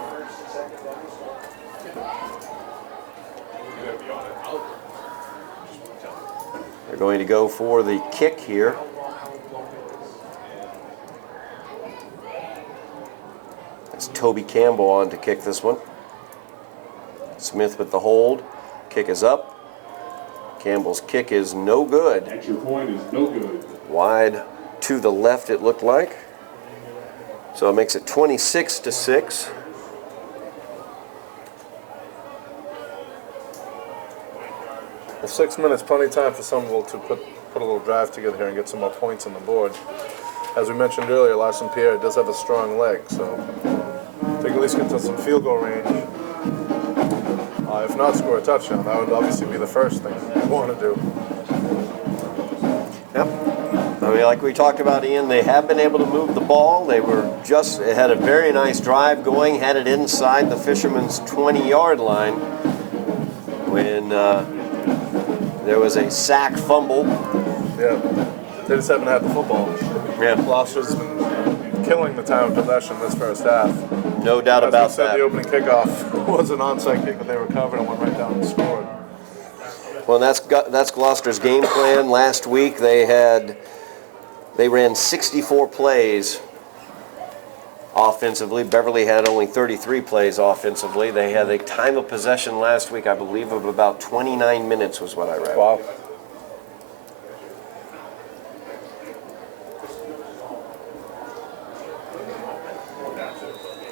going to go for the kick here. It's Toby Campbell on to kick this one. Smith with the hold. Kick is up. Campbell's kick is no good. Extra point is no good. Wide to the left, it looked like. So it makes it 26-6. Well, 6 minutes, plenty of time for Somerville to put a little drive together here and get some more points on the board. As we mentioned earlier, Larson Pierre does have a strong leg, so if they can at least get to some field goal range, if not score a touchdown, that would obviously be the first thing you want to do. Yep. I mean, like we talked about, Ian, they have been able to move the ball. They had a very nice drive going, had it inside the Fisherman's 20-yard line when there was a sack fumble. Yeah, they just haven't had the football. Yeah. Gloucester's been killing the time of possession this first half. No doubt about As we said, that. the opening kickoff was an onside kick, but they recovered and went right down and scored. Well, that's Gloucester's game plan. Last week they ran 64 plays offensively. Beverly had only 33 plays offensively. They had a time of possession last week, I believe, of about 29 minutes was what I read. Wow.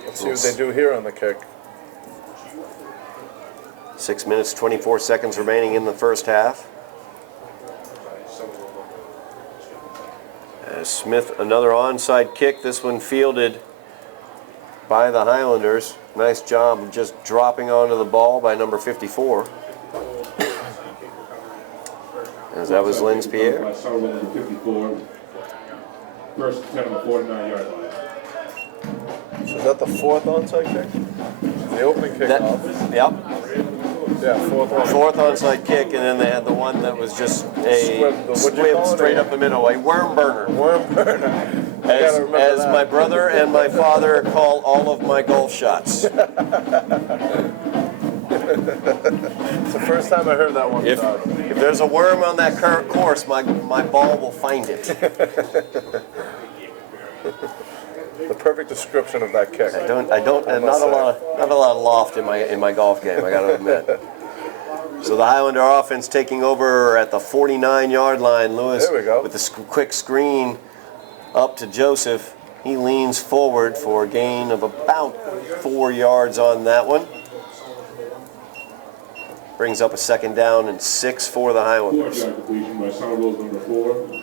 Let's see what they do here on the kick. 6 minutes, 24 seconds remaining in the first half. As Smith, another onside kick. This one fielded by the Highlanders. Nice job of just dropping onto the ball by number 54. As that was Linz Pierre. By Somerville, number 54. First attempt on the 49-yard line. So is that the fourth onside kick? The opening kickoff. Yep. Yeah, fourth one. Fourth onside kick, and then they had the one that was just a What'd you squib call it? straight up the middle, a worm burner. Worm burner. As my brother and my father call all of my golf shots. It's the first time I heard that one. If there's a worm on that current course, my ball will find it. The perfect description of that kick. Not a lot of loft in my golf game, I got to admit. So the Highlander offense taking over at the 49-yard line. Lewis There we go. with the quick screen up to Joseph. He leans forward for a gain of about 4 yards on that one. Brings up a 2nd down and 6 for the Highlanders. 4-yard completion by Somerville's number 4.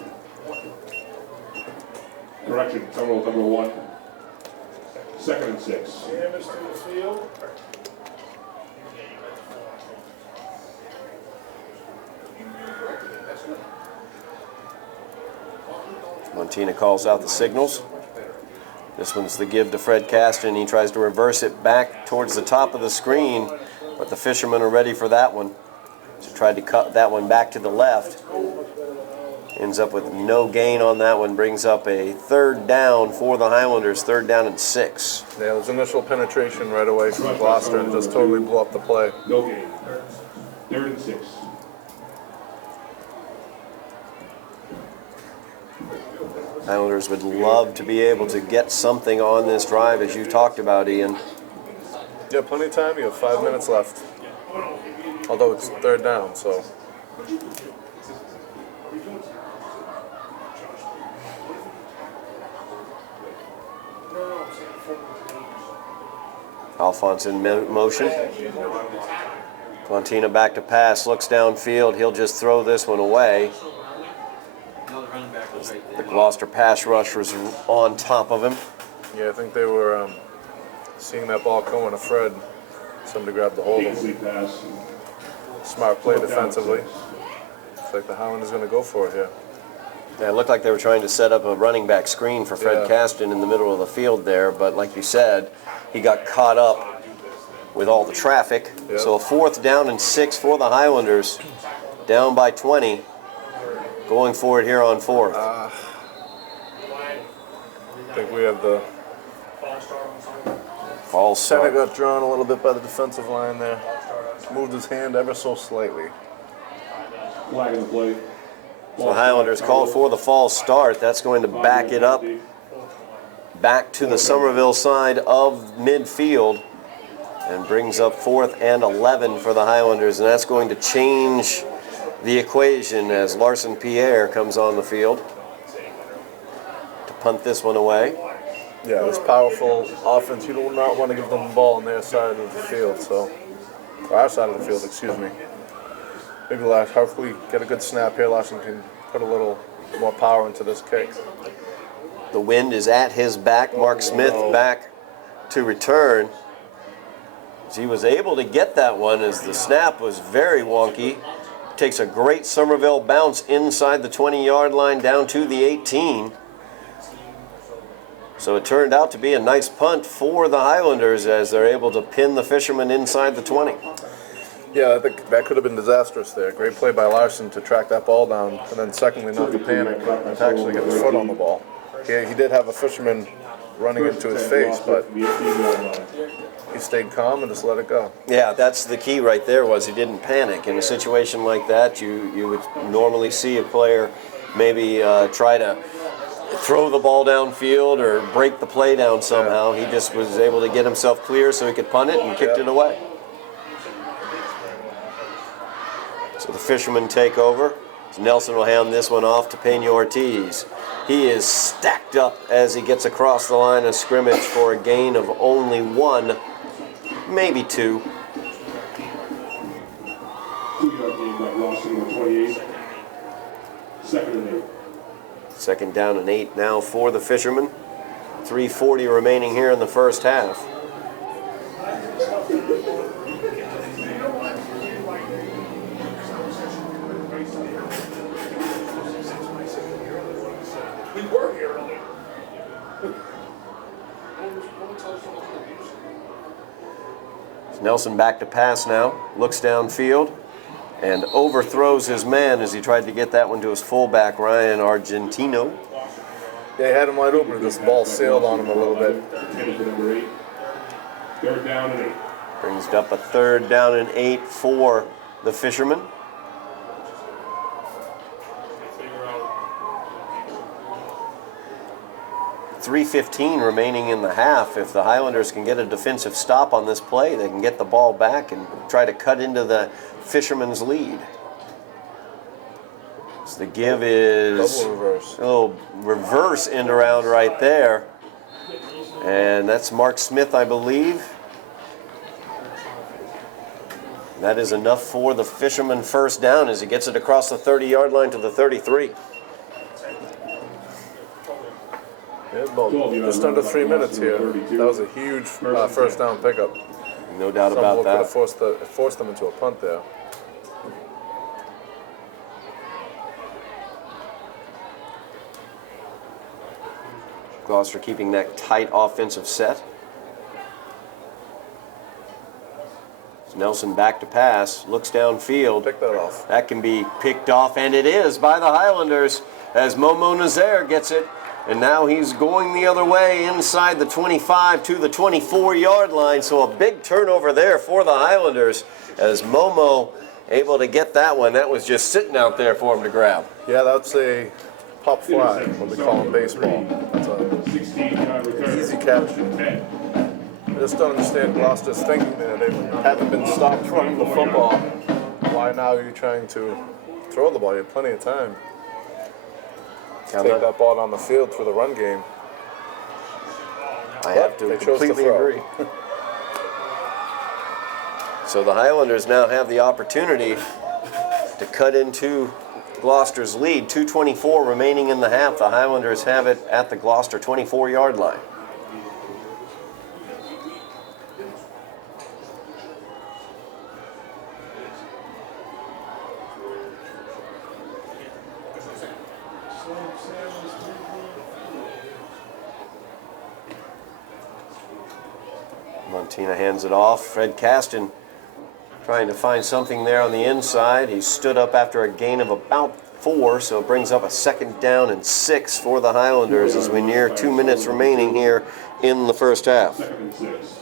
Correction, Somerville's number 1. 2nd and 6. Damage to the field. Montina calls out the signals. This one's the give to Fred Caston. He tries to reverse it back towards the top of the screen, but the Fishermen are ready for that one. So tried to cut that one back to the left. Ends up with no gain on that one. Brings up a 3rd down for the Highlanders. 3rd down and 6. Yeah, there was initial penetration right away from Gloucester and just totally blew up the play. No gain. 3rd and 6. Highlanders would love to be able to get something on this drive, as you talked about, Ian. Yeah, plenty of time. You have 5 minutes left. Although it's 3rd down, so. Alphonse in motion. Montina back to pass, looks downfield. He'll just throw this one away. The Gloucester pass rush was on top of him. Yeah, I think they were seeing that ball coming to Fred. Somebody grabbed the hold of him. Complete pass. Smart play defensively. Looks like the Highlanders going to go for it here. Yeah, it looked like they were trying to set up a running back screen for Fred Yeah. Caston in the middle of the field there, but like you said, he got caught up with all the traffic. Yep. So a 4th down and 6 for the Highlanders, down by 20, going for it here on 4th. I think we have the False center start. got drawn a little bit by the defensive line there. Moved his hand ever so slightly. Flag in the play. So the Highlanders called for the false start. That's going to back it up back to the Somerville side of midfield and brings up 4th and 11 for the Highlanders, and that's going to change the equation as Larson Pierre comes on the field to punt this one away. Yeah, it's powerful offense. You do not want to give them the ball on their side of the field, so, or our side of the field, excuse me. Maybe hopefully get a good snap here. Larson can put a little more power into this kick. The wind is at his back. Mark Smith back to return. He was able to get that one as the snap was very wonky. Takes a great Somerville bounce inside the 20-yard line down to the 18. So it turned out to be a nice punt for the Highlanders as they're able to pin the Fishermen inside the 20. Yeah, I think that could have been disastrous there. Great play by Larson to track that ball down, and then secondly, not to panic, and to actually get his foot on the ball. He did have a fisherman running into his face, but he stayed calm and just let it go. Yeah, that's the key right there, was he didn't panic. In a situation like that, you would normally see a player maybe try to throw the ball downfield or break the play down somehow. He just was able to get himself clear so he could punt it and kicked it away. So the Fishermen take over. Nelson will hand this one off to Pena Ortiz. He is stacked up as he gets across the line of scrimmage for a gain of only 1, maybe 2. 2-yard gain by Gloucester on 28. 2nd and 8. 2nd down and 8 now for the Fishermen. 3:40 remaining here in the first half. We were here earlier. Nelson back to pass now, looks downfield, and overthrows his man as he tried to get that one to his fullback, Ryan Argentino. They had him wide open. This ball sailed on him a little bit. 3rd down and 8. Brings it up a 3rd down and 8 for the Fishermen. 3:15 remaining in the half. If the Highlanders can get a defensive stop on this play, they can get the ball back and try to cut into the Fishermen's lead. So the give is Double reverse. a little reverse end around right there. And that's Mark Smith, I believe. That is enough for the Fisherman 1st down as he gets it across the 30-yard line to the 33. Yeah, about just under 3 minutes here. That was a huge 1st down pickup. No doubt about Somerville that. could have forced them into a punt there. Gloucester keeping that tight offensive set. Nelson back to pass, looks downfield. Pick that off. That can be picked off, and it is by the Highlanders as Momo Nazaire gets it. And now he's going the other way inside the 25 to the 24-yard line. So a big turnover there for the Highlanders as Momo able to get that one. That was just sitting out there for him to grab. Yeah, that's a pop fly, what we call in baseball. That's an 16-yard return. easy catch. I just don't understand Gloucester's thinking there. They haven't been stopped running the football. Why now are you trying to throw the ball? You have plenty of time. Take that ball down the field for the run game. I have to They chose to completely throw. agree. So the Highlanders now have the opportunity to cut into Gloucester's lead. 2:24 remaining in the half. The Highlanders have it at the Gloucester 24-yard line. Montina hands it off. Fred Caston trying to find something there on the inside. He stood up after a gain of about 4, so it brings up a 2nd down and 6 for the Highlanders as we near 2 minutes remaining here in the first half. 2nd and 6.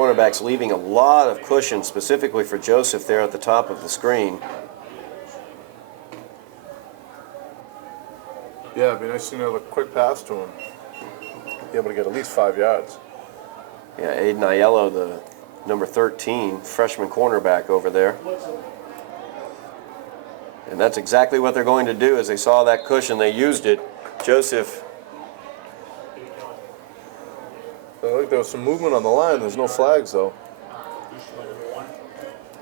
cornerbacks leaving a lot of cushion, specifically for Joseph there at the top of the screen. Yeah, it'd be nice to know a quick pass to him. Be able to get at least 5 yards. Yeah, Aiden Aiello, the number 13 freshman cornerback over there. And that's exactly what they're going to do. As they saw that cushion, they used it. Joseph. I think there was some movement on the line. There's no flags, though.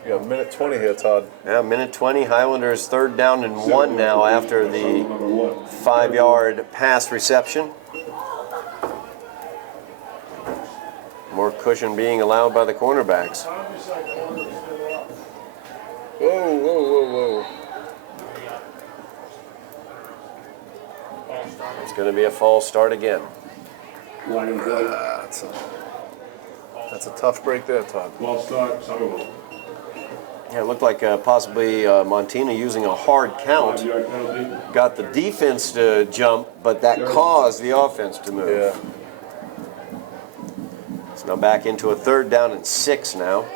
You got a minute 20 here, Todd. Yeah, minute 20. Highlanders 3rd down and 1 now after the 5-yard pass reception. More cushion being allowed by the cornerbacks. Whoa, whoa, whoa, whoa. It's going to be a false start again. That's a tough break there, Todd. Ball start, Somerville. Yeah, it looked like possibly Montina using a hard count. 5-yard penalty. Got the defense to jump, but that caused the offense to move. Yeah. It's now back into a 3rd down and 6 now.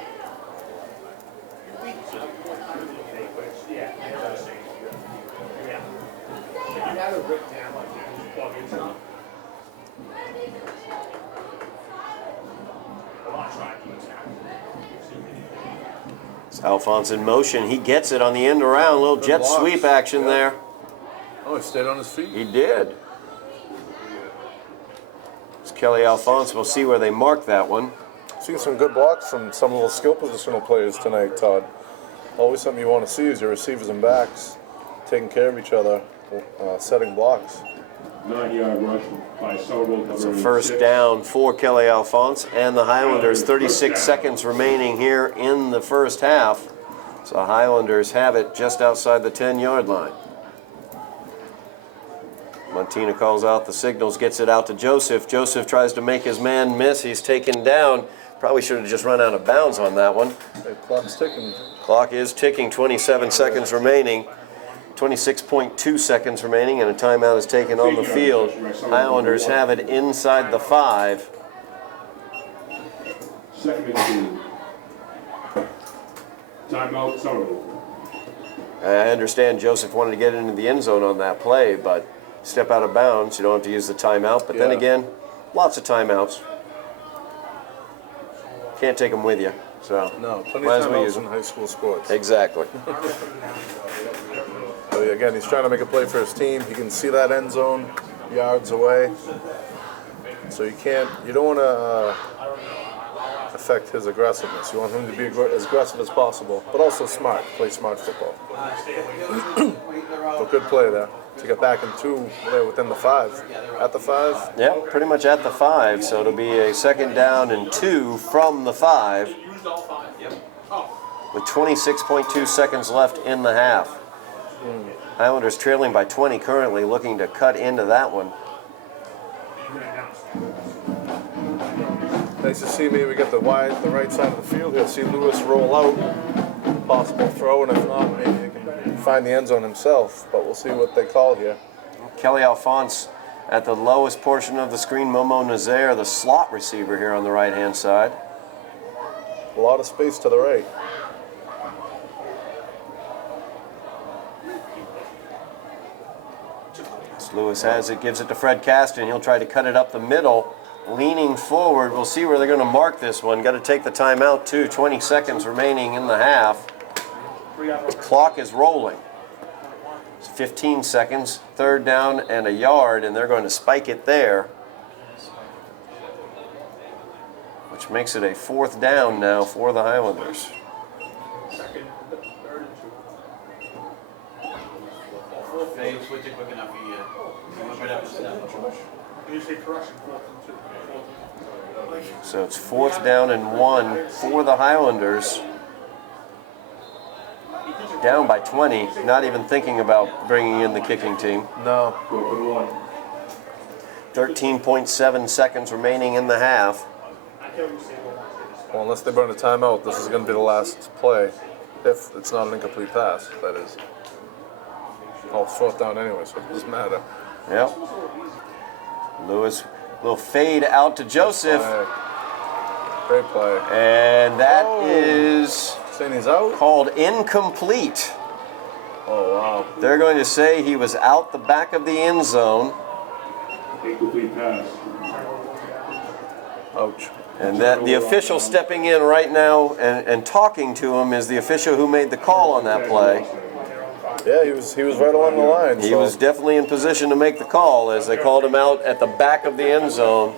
It's Alphonse in motion. He gets it on the end around. A little jet blocks. sweep action there. Oh, he stayed on his feet. He did. It's Kelly Alphonse. We'll see where they mark that one. Seeing some good blocks from some of the skill positional players tonight, Todd. Always something you want to see is your receivers and backs taking care of each other, setting blocks. 9-yard rush by Somerville. It's a 1st down for Kelly Alphonse and the Highlanders. 36 seconds remaining here in the first half. So the Highlanders have it just outside the 10-yard line. Montina calls out the signals, gets it out to Joseph. Joseph tries to make his man miss. He's taken down. Probably should have just run out of bounds on that one. Hey, clock's ticking. Clock is ticking, 27 seconds remaining. 26.2 seconds remaining, and a timeout is taken on the field. Highlanders have it inside the 5. 2nd and 2. Timeout, Somerville. I understand Joseph wanted to get into the end zone on that play, but step out of bounds, you don't have to use the timeout. But then Yeah. again, lots of timeouts. Can't take them with you, so No, plenty might of as well use timeouts in them. high school sports. Exactly. So again, he's trying to make a play for his team. He can see that end zone yards away. So you don't want to affect his aggressiveness. You want him to be as aggressive as possible, but also smart. Play smart football. So good play there to get back in 2 there within the 5. At the 5. Yeah, pretty much at the 5, so it'll be a 2nd down and 2 from the 5. With 26.2 seconds left in the half. Highlanders trailing by 20 currently, looking to cut into that one. Nice to see maybe we get the right side of the field here. See Lewis roll out. Possible throw, and if not, maybe he can find the end zone himself. But we'll see what they call here. Kelly Alphonse at the lowest portion of the screen. Momo Nazaire, the slot receiver here on the right-hand side. A lot of space to the right. Lewis has it, gives it to Fred Caston. He'll try to cut it up the middle, leaning forward. We'll see where they're going to mark this one. Got to take the timeout too. 20 seconds remaining in the half. The clock is rolling. It's 15 seconds, 3rd down and a yard, and they're going to spike it there, which makes it a 4th down now for the Highlanders. Switch it quick enough for you. So it's 4th down and 1 for the Highlanders. Down by 20, not even thinking about bringing in the kicking team. No. 13.7 seconds remaining in the half. Well, unless they burn a timeout, this is going to be the last play. If it's not an incomplete pass, that is. Oh, it's 4th down anyway, so it doesn't matter. Yep. Lewis will fade out to Joseph. Great play. And that is Saying he's out? called incomplete. Oh, wow. They're going to say he was out the back of the end zone. Incomplete pass. Ouch. And that the official stepping in right now and talking to him is the official who made the call on that play. Yeah, he was right along the line. He so. was definitely in position to make the call as they called him out at the back of the end zone.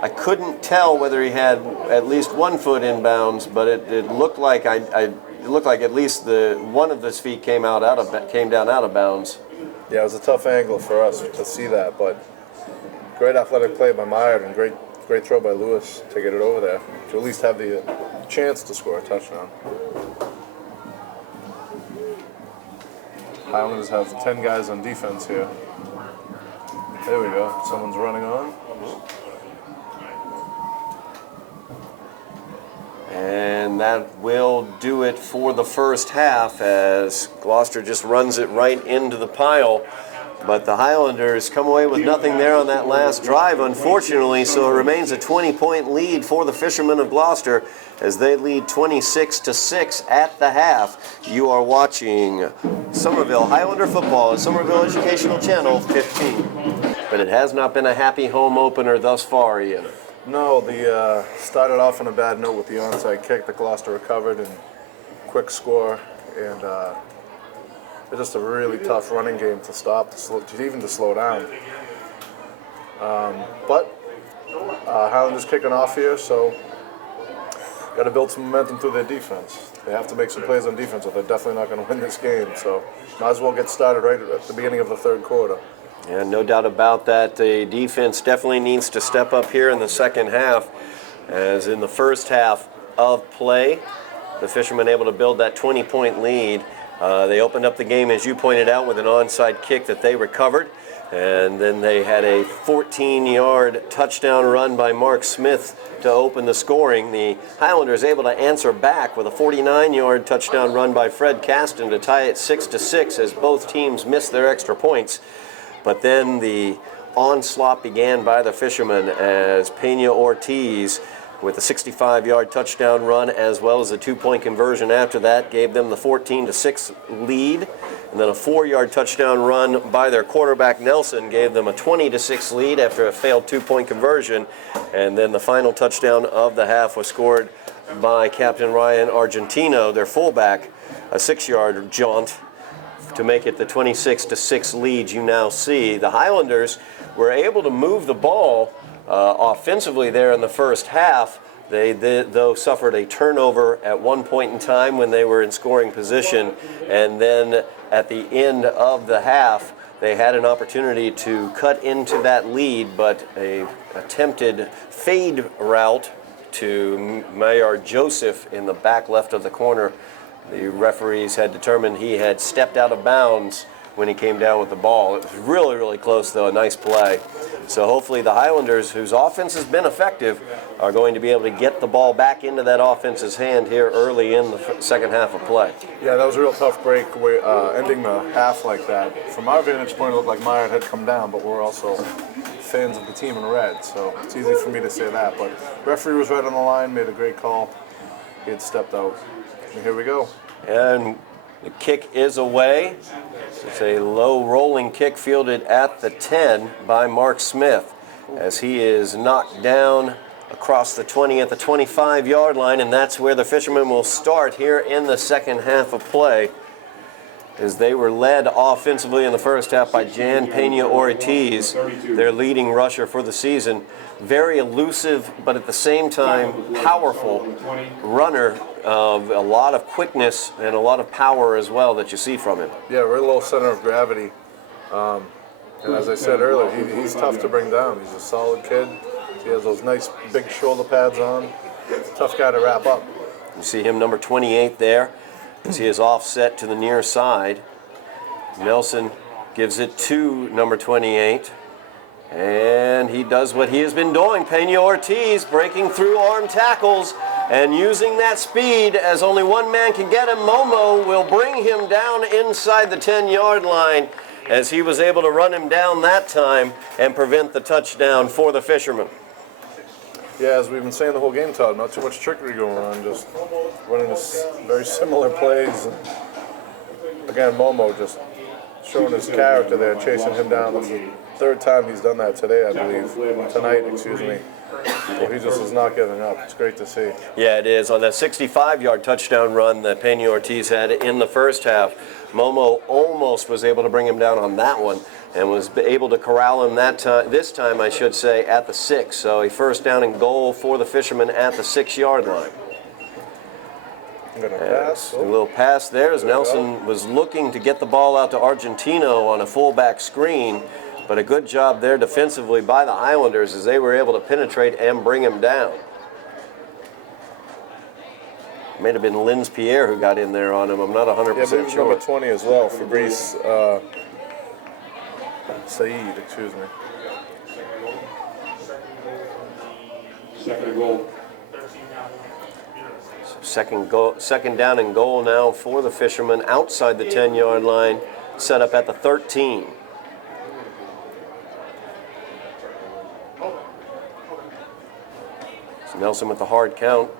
I couldn't tell whether he had at least 1 foot in bounds, but it looked like it looked like at least one of his feet came down out of bounds. Yeah, it was a tough angle for us to see that, but great athletic play by Meyer and great throw by Lewis to get it over there, to at least have the chance to score a touchdown. Highlanders have 10 guys on defense here. There we go. Someone's running on. And that will do it for the first half as Gloucester just runs it right into the pile. But the Highlanders come away with nothing there on that last drive, unfortunately, so it remains a 20-point lead for the Fishermen of Gloucester as they lead 26-6 at the half. You are watching Somerville Highlander Football, Somerville Educational Channel 15. But it has not been a happy home opener thus far, Ian. No, the started off on a bad note with the onside kick that Gloucester recovered and quick score, and it's just a really tough running game to stop, even to slow down. But Highlanders kicking off here, so got to build some momentum through their defense. They have to make some plays on defense, or they're definitely not going to win this game. So might as well get started right at the beginning of the third quarter. Yeah, no doubt about that. The defense definitely needs to step up here in the second half, as in the first half of play, the Fishermen able to build that 20-point lead. They opened up the game, as you pointed out, with an onside kick that they recovered, and then they had a 14-yard touchdown run by Mark Smith to open the scoring. The Highlanders able to answer back with a 49-yard touchdown run by Fred Caston to tie it 6-6 as both teams missed their extra points. But then the onslaught began by the Fishermen as Pena Ortiz, with a 65-yard touchdown run as well as a 2-point conversion after that, gave them the 14-6 lead. And then a 4-yard touchdown run by their quarterback Nelson gave them a 20-6 lead after a failed 2-point conversion. And then the final touchdown of the half was scored by Captain Ryan Argentino, their fullback, a 6-yard jaunt to make it the 26-6 lead you now see. The Highlanders were able to move the ball offensively there in the first half. They though suffered a turnover at one point in time when they were in scoring position, and then at the end of the half they had an opportunity to cut into that lead, but a attempted fade route to Mayor Joseph in the back left of the corner. The referees had determined he had stepped out of bounds when he came down with the ball. It was really, really close, though, a nice play. So hopefully the Highlanders, whose offense has been effective, are going to be able to get the ball back into that offense's hand here early in the second half of play. Yeah, that was a real tough break, ending the half like that. From our vantage point, it looked like Meyer had come down, but we're also fans of the team in red, so it's easy for me to say that. But referee was right on the line, made a great call. He had stepped out. And here we go. And the kick is away. It's a low rolling kick fielded at the 10 by Mark Smith as he is knocked down across the 20 at the 25-yard line, and that's where the Fishermen will start here in the second half of play, as they were led offensively in the first half by Jan Pena Ortiz, their leading rusher for the season. Very elusive, but at the same time powerful runner of a lot of quickness and a lot of power as well that you see from him. Yeah, real low center of gravity. And as I said earlier, he's tough to bring down. He's a solid kid. He has those nice big shoulder pads on. Tough guy to wrap up. You see him, number 28 there, as he is offset to the near side. Nelson gives it to number 28. And he does what he has been doing. Pena Ortiz breaking through arm tackles and using that speed as only one man can get him. Momo will bring him down inside the 10-yard line as he was able to run him down that time and prevent the touchdown for the Fishermen. Yeah, as we've been saying the whole game, Todd, not too much trickery going on, just running this very similar plays. Again, Momo just showing his character there, chasing him down. That's the third time he's done that today, I believe. Tonight, excuse me. So he just is not giving up. It's great to see. Yeah, it is. On that 65-yard touchdown run that Pena Ortiz had in the first half, Momo almost was able to bring him down on that one and was able to corral him this time, I should say, at the 6. So a first down and goal for the Fishermen at the 6-yard line. Pass. A little pass there as Nelson was looking to get the ball out to Argentino on a fullback screen, but a good job there defensively by the Highlanders as they were able to penetrate and bring him down. It may have been Linz Pierre who got in there on him. I'm not 100% sure. Number 20 as well, Fabrice Saeed, excuse me. Second and goal. Second down and goal now for the Fishermen outside the 10-yard line, set up at the 13. So Nelson with the hard count.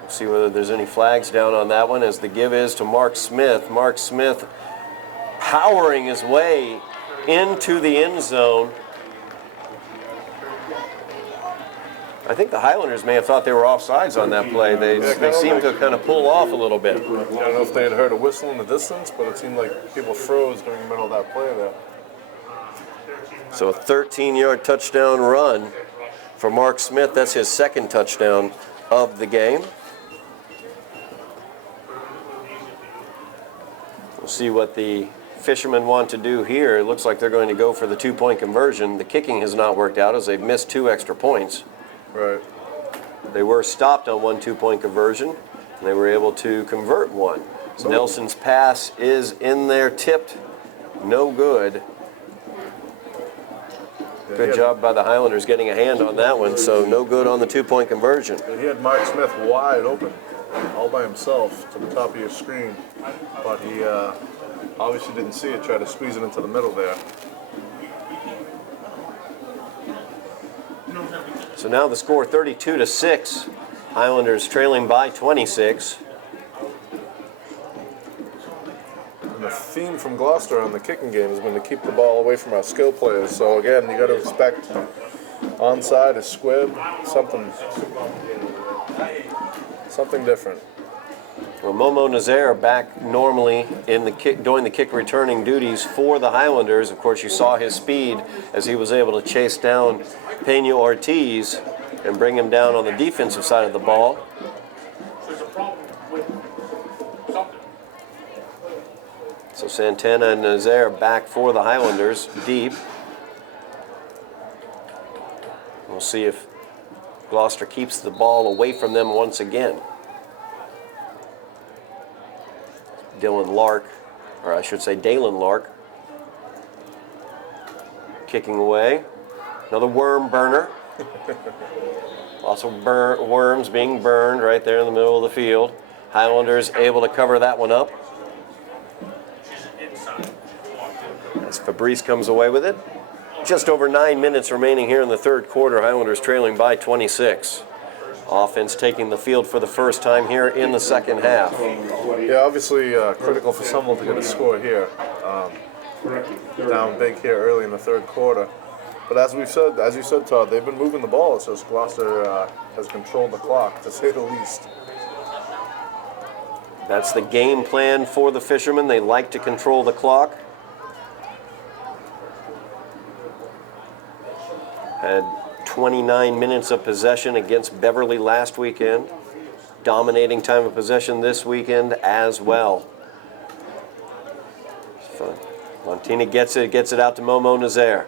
We'll see whether there's any flags down on that one as the give is to Mark Smith. Mark Smith powering his way into the end zone. I think the Highlanders may have thought they were offsides on that play. They seemed to kind of pull off a little bit. I don't know if they had heard a whistle in the distance, but it seemed like people froze during the middle of that play there. So a 13-yard touchdown run for Mark Smith. That's his second touchdown of the game. We'll see what the Fishermen want to do here. It looks like they're going to go for the 2-point conversion. The kicking has not worked out as they've missed 2 extra points. Right. They were stopped on 1 2-point conversion, and they were able to convert one. So Nelson's pass is in there, tipped, no good. Good job by the Highlanders getting a hand on that one, so no good on the 2-point conversion. He had Mark Smith wide open, all by himself, to the top of your screen, but he obviously didn't see it, tried to squeeze it into the middle there. So now the score 32-6. Highlanders trailing by 26. And the theme from Gloucester on the kicking game has been to keep the ball away from our skill players. So again, you got to expect onside, a squib, something different. Well, Momo Nazaire back normally in the kick, doing the kick returning duties for the Highlanders. Of course, you saw his speed as he was able to chase down Pena Ortiz and bring him down on the defensive side of the ball. So Santana and Nazaire back for the Highlanders deep. We'll see if Gloucester keeps the ball away from them once again. Dylan Lark, or I should say Dalen Lark, kicking away. Another worm burner. Lots of worms being burned right there in the middle of the field. Highlanders able to cover that one up. As Fabrice comes away with it. Just over 9 minutes remaining here in the third quarter. Highlanders trailing by 26. Offense taking the field for the first time here in the second half. Yeah, obviously critical for Somerville to get a score here. Down big here early in the third quarter. But as you said, Todd, they've been moving the ball. It's just Gloucester has controlled the clock, to say the least. That's the game plan for the Fishermen. They like to control the clock. Had 29 minutes of possession against Beverly last weekend. Dominating time of possession this weekend as well. So Montina gets it out to Momo Nazaire.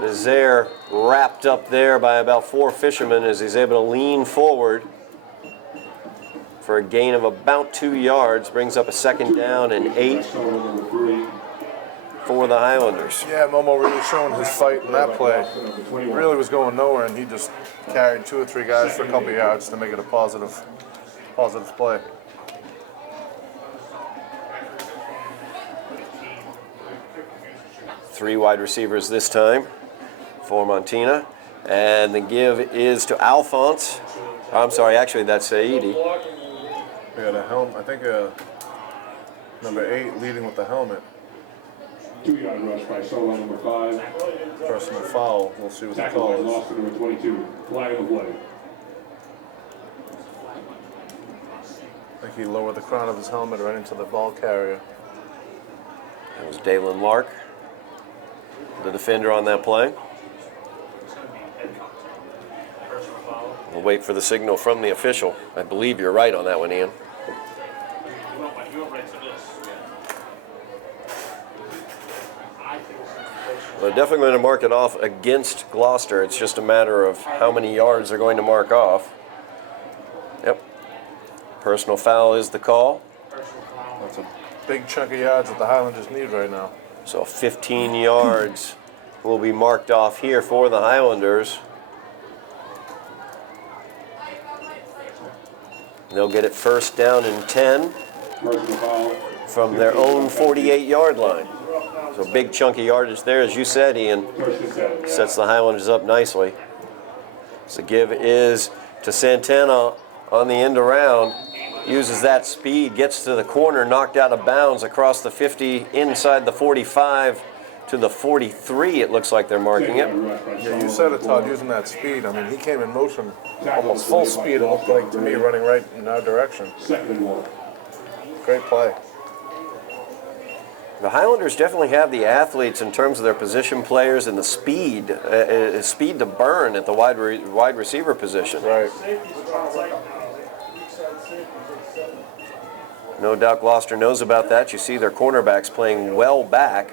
Nazaire wrapped up there by about 4 Fishermen as he's able to lean forward for a gain of about 2 yards. Brings up a second down and 8 for the Highlanders. Yeah, Momo really showing his fight in that play. Really was going nowhere, and he just carried 2 or 3 guys for a couple yards to make it a positive play. Three wide receivers this time for Montina. And the give is to Alphonse. I'm sorry, actually that's Saidi. We got a helmet. I think number 8 leading with the helmet. 2-yard rush by solo number 5. Personal foul. We'll see what the Tackle call by is. Gloucester number 22. Flag on the play. I think he lowered the crown of his helmet right into the ball carrier. That was Dalen Lark, the defender on that play. We'll wait for the signal from the official. I believe you're right on that one, Ian. They're definitely going to mark it off against Gloucester. It's just a matter of how many yards they're going to mark off. Yep. Personal foul is the call. That's a big chunk of yards that the Highlanders need right now. So 15 yards will be marked off here for the Highlanders. They'll get it first down and 10 Personal foul. from their own 48-yard line. So big chunk of yardage there, as you said, Ian. First and 10. Sets the Highlanders up nicely. So give is to Santana on the end around. Uses that speed, gets to the corner, knocked out of bounds across the 50, inside the 45 to the 43. It looks like they're marking it. Yeah, you said it, Todd, using that speed. I mean, he came in motion almost full speed, it looked like to me, running right in our direction. Second and 1. Great play. The Highlanders definitely have the athletes in terms of their position players and the speed, speed to burn at the wide receiver position. Right. No doubt Gloucester knows about that. You see their cornerbacks playing well back.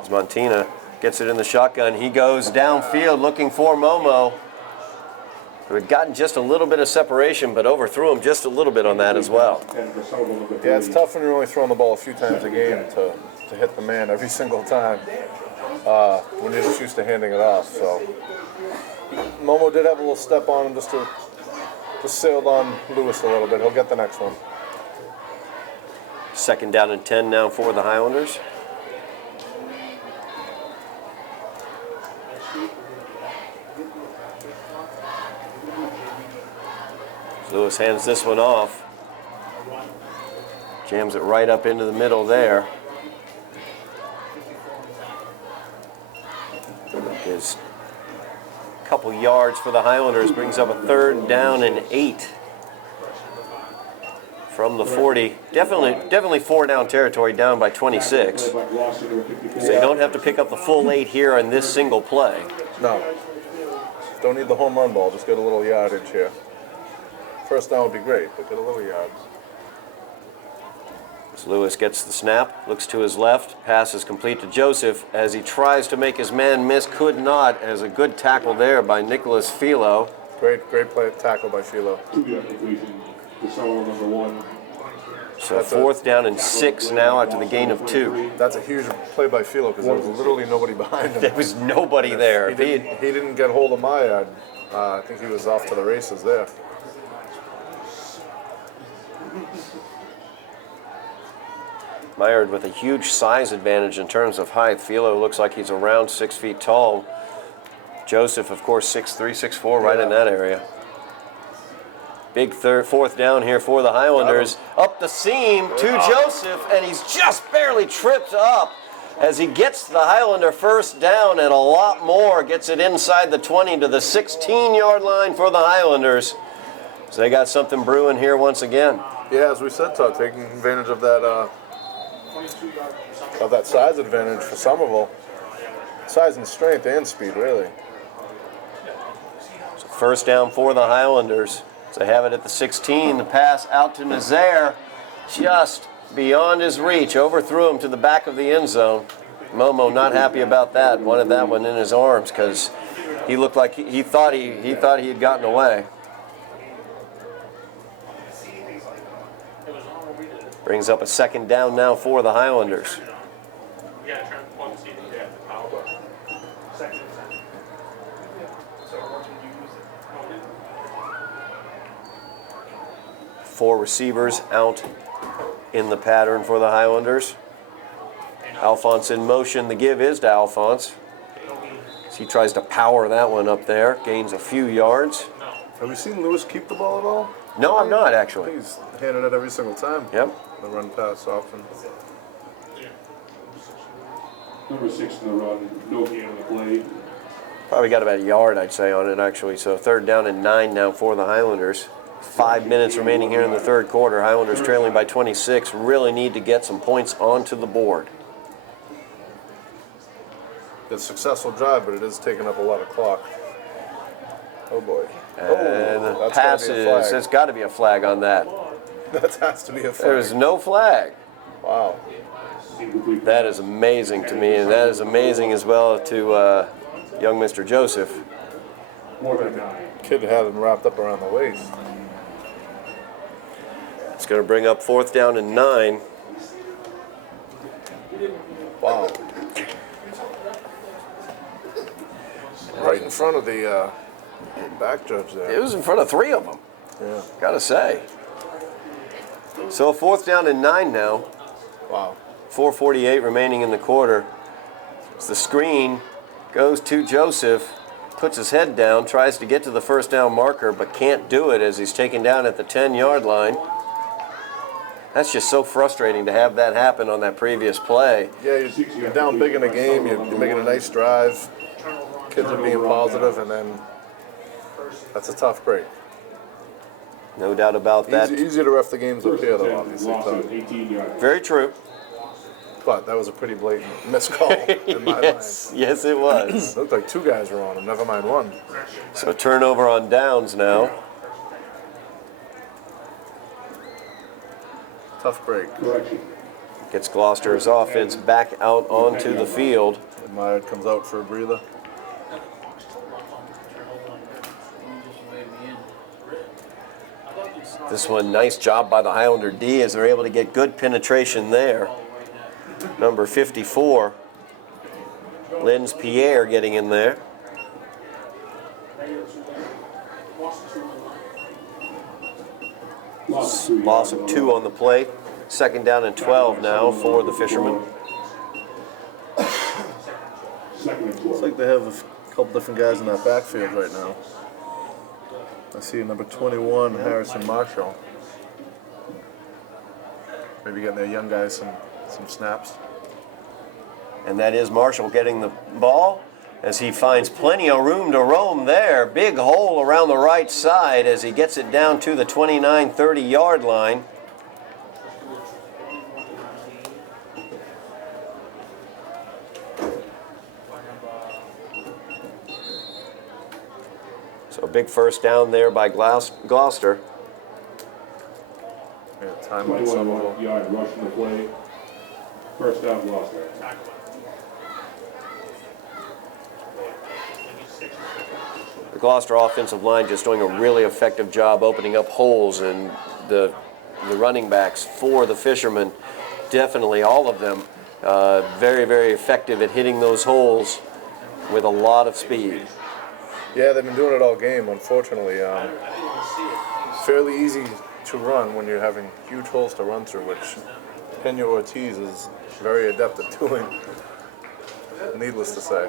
As Montina gets it in the shotgun, he goes downfield looking for Momo, who had gotten just a little bit of separation, but overthrew him just a little bit on that as well. Yeah, it's tough when you're only throwing the ball a few times a game to hit the man every single time when you're just used to handing it off. So Momo did have a little step on him just sailed on Lewis a little bit. He'll get the next one. Second down and 10 now for the Highlanders. Lewis hands this one off. Jams it right up into the middle there. Is a couple yards for the Highlanders, brings up a third down and 8 from the 40. Definitely 4 down territory, down by 26. So you don't have to pick up the full 8 here on this single play. No. Don't need the home run ball, just get a little yardage here. First down would be great, but get a little yards. As Lewis gets the snap, looks to his left, pass is complete to Joseph as he tries to make his man miss, could not, as a good tackle there by Nicholas Philo. Great play tackle by Philo. 2-yard completion to solo number 1. So fourth down and 6 now after the gain of 2. That's a huge play by Philo because there was literally nobody behind him. There was nobody there. He didn't get hold of my yard. I think he was off to the races there. Myard with a huge size advantage in terms of height. Philo looks like he's around 6 feet tall. Joseph, of course, 6'3", 6'4", right in that area. Big fourth down here for the Highlanders. Up the seam to Joseph, and he's just barely tripped up as he gets the Highlander first down and a lot more. Gets it inside the 20 to the 16-yard line for the Highlanders. So they got something brewing here once again. Yeah, as we said, Todd, taking advantage of that size advantage for Somerville. Size and strength and speed, really. So first down for the Highlanders. So they have it at the 16. The pass out to Nazaire, just beyond his reach. Overthrew him to the back of the end zone. Momo not happy about that. Wanted that one in his arms because he looked like he thought he had gotten away. Brings up a second down now for the Highlanders. Four receivers out in the pattern for the Highlanders. Alphonse in motion. The give is to Alphonse. He tries to power that one up there, gains a few yards. Have we seen Lewis keep the ball at all? No, I'm not I actually. think he's handed it every single time. Yep. The run pass often. Number 6 in the run, no gain on the play. Probably got about a yard, I'd say, on it actually. So 3rd down and 9 now for the Highlanders. 5 minutes remaining here in the 3rd quarter. Highlanders trailing by 26. Really need to get some points onto the board. It's a successful drive, but it is taking up a lot of clock. Oh boy. And the that's pass gotta be a is, flag. there's got to be a flag on that. That has to be a flag. There's no flag. Wow. Incomplete. That is amazing to me, and that is amazing as well to young Mr. Joseph. More than 9. Kid had him wrapped up around the waist. It's going to bring up 4th down and 9. Wow. Right in front of the back judge there. It was in front of 3 of them, Yeah. gotta say. So 4th down and 9 now. Wow. 4:48 remaining in the quarter. As the screen goes to Joseph, puts his head down, tries to get to the 1st down marker, but can't do it as he's taken down at the 10-yard line. That's just so frustrating to have that happen on that previous play. Yeah, you're down big in a game. You're making a nice drive. Kids are being positive, and then that's a tough break. No doubt about that. Easy to ref the games up here, though, obviously. Gloucester, So. 18 yards. Very true. But that was a pretty blatant missed call in my Yes, yes it was. mind. Looked like 2 guys were on him, never mind 1. So turnover on downs now. Tough break. Correction. Gets Gloucester's offense back out onto the field. Myers comes out for a breather. This one, nice job by the Highlander D as they're able to get good penetration there. Number 54, Linz Pierre getting in there. Loss of 2 on the play. 2nd down and 12 now for the Fishermen. Second and It's 12. like they have a couple different guys in that backfield right now. I see number 21, Harrison Marshall. Maybe getting their young guys some snaps. And that is Marshall getting the ball as he finds plenty of room to roam there. Big hole around the right side as he gets it down to the 29, 30-yard line. So a big 1st down there by Gloucester. Yeah, time on Somerville. 21-yard rush in the play. 1st down, Gloucester. The Gloucester offensive line just doing a really effective job opening up holes, and the running backs for the Fishermen, definitely all of them, very, very effective at hitting those holes with a lot of speed. Yeah, they've been doing it all game, unfortunately. Fairly easy to run when you're having huge holes to run through, which Pena Ortiz is very adept at doing, needless to say.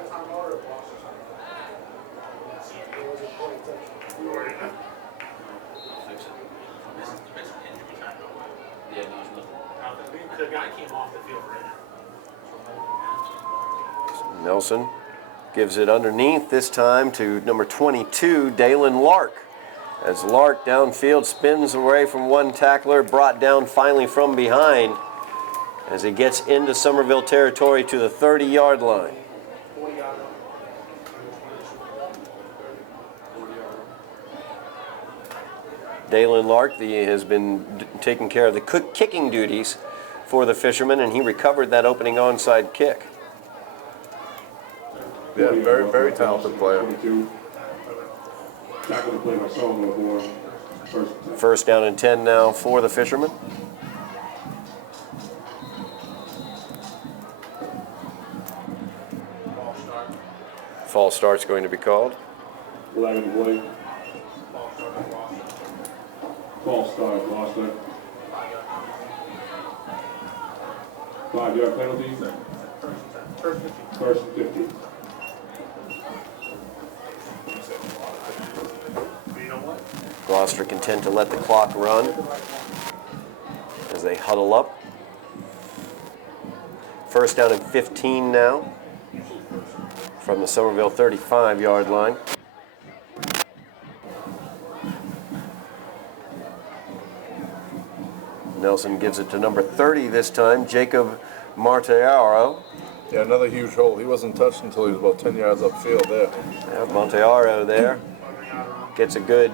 The guy came off the field for injury. Nelson gives it underneath, this time to number 22, Dalen Lark. As Lark downfield spins away from one tackler, brought down finally from behind as he gets into Somerville territory to the 30-yard line. Dalen Lark has been taking care of the kicking duties for the Fishermen, and he recovered that opening onside kick. Yeah, very, very talented player. 22. Tackle the play by Somerville for 1st down and 10 now for the Fishermen. False start's going to be called. 11 play. False start, Gloucester. 5-yard penalty. First and 50. Gloucester content to let the clock run as they huddle up. First down and 15 now from the Somerville 35-yard line. Nelson gives it to number 30 this time, Jacob Martellaro. Yeah, another huge hole. He wasn't touched until he was about 10 yards upfield there. Yeah, Martellaro there gets a good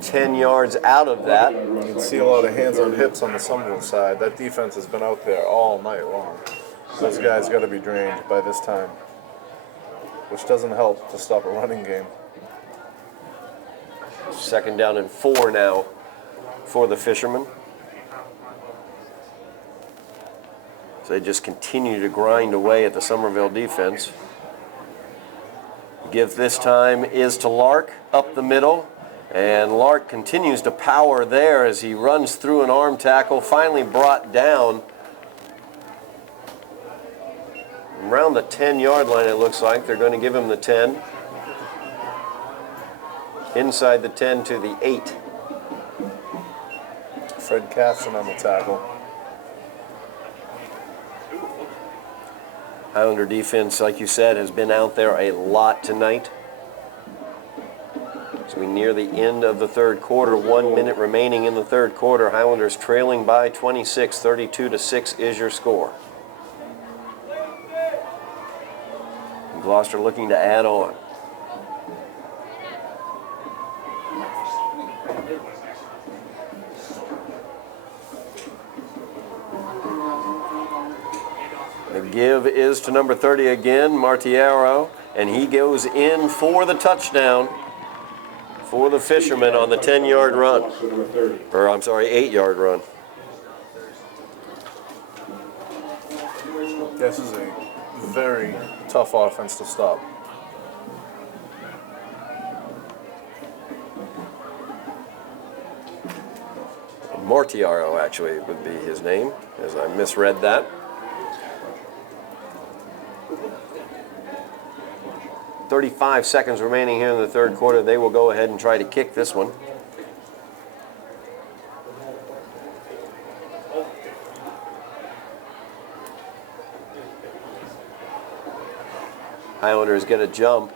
10 yards out of that. You can see a lot of hands on hips on the Somerville side. That defense has been out there all night long. Those guys got to be drained by this time, which doesn't help to stop a running game. Second down and 4 now for the Fishermen. So they just continue to grind away at the Somerville defense. Give this time is to Lark up the middle. And Lark continues to power there as he runs through an arm tackle, finally brought down around the 10-yard line, it looks like. They're going to give him the 10. Inside the 10 to the 8. Fred Kasten on the tackle. Highlander defense, like you said, has been out there a lot tonight. As we near the end of the third quarter, 1 minute remaining in the third quarter. Highlanders trailing by 26, 32-6 is your score. Gloucester looking to add on. The give is to number 30 again, Martellaro, and he goes in for the touchdown for the Fishermen on the 10-yard run. Or, I'm sorry, 8-yard run. This is a very tough offense to stop. Martellaro, actually, would be his name, as I misread that. 35 seconds remaining here in the third quarter. They will go ahead and try to kick this one. Highlanders get a jump.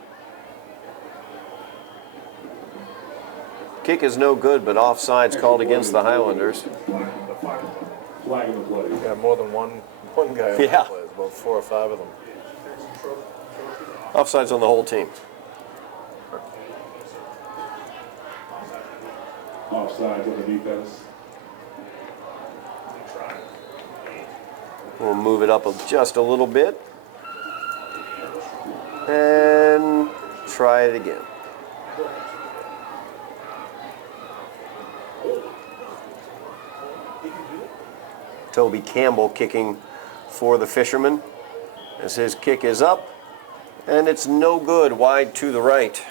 Kick is no good, but offside's called against the Highlanders. Flag in the play. Yeah, more than one guy on Yeah. the play. About 4 or 5 of them. Offside's on the whole team. Offsides on the defense. We'll move it up just a little bit. And try it again. Toby Campbell kicking for the Fishermen as his kick is up. And it's no good, wide to the right.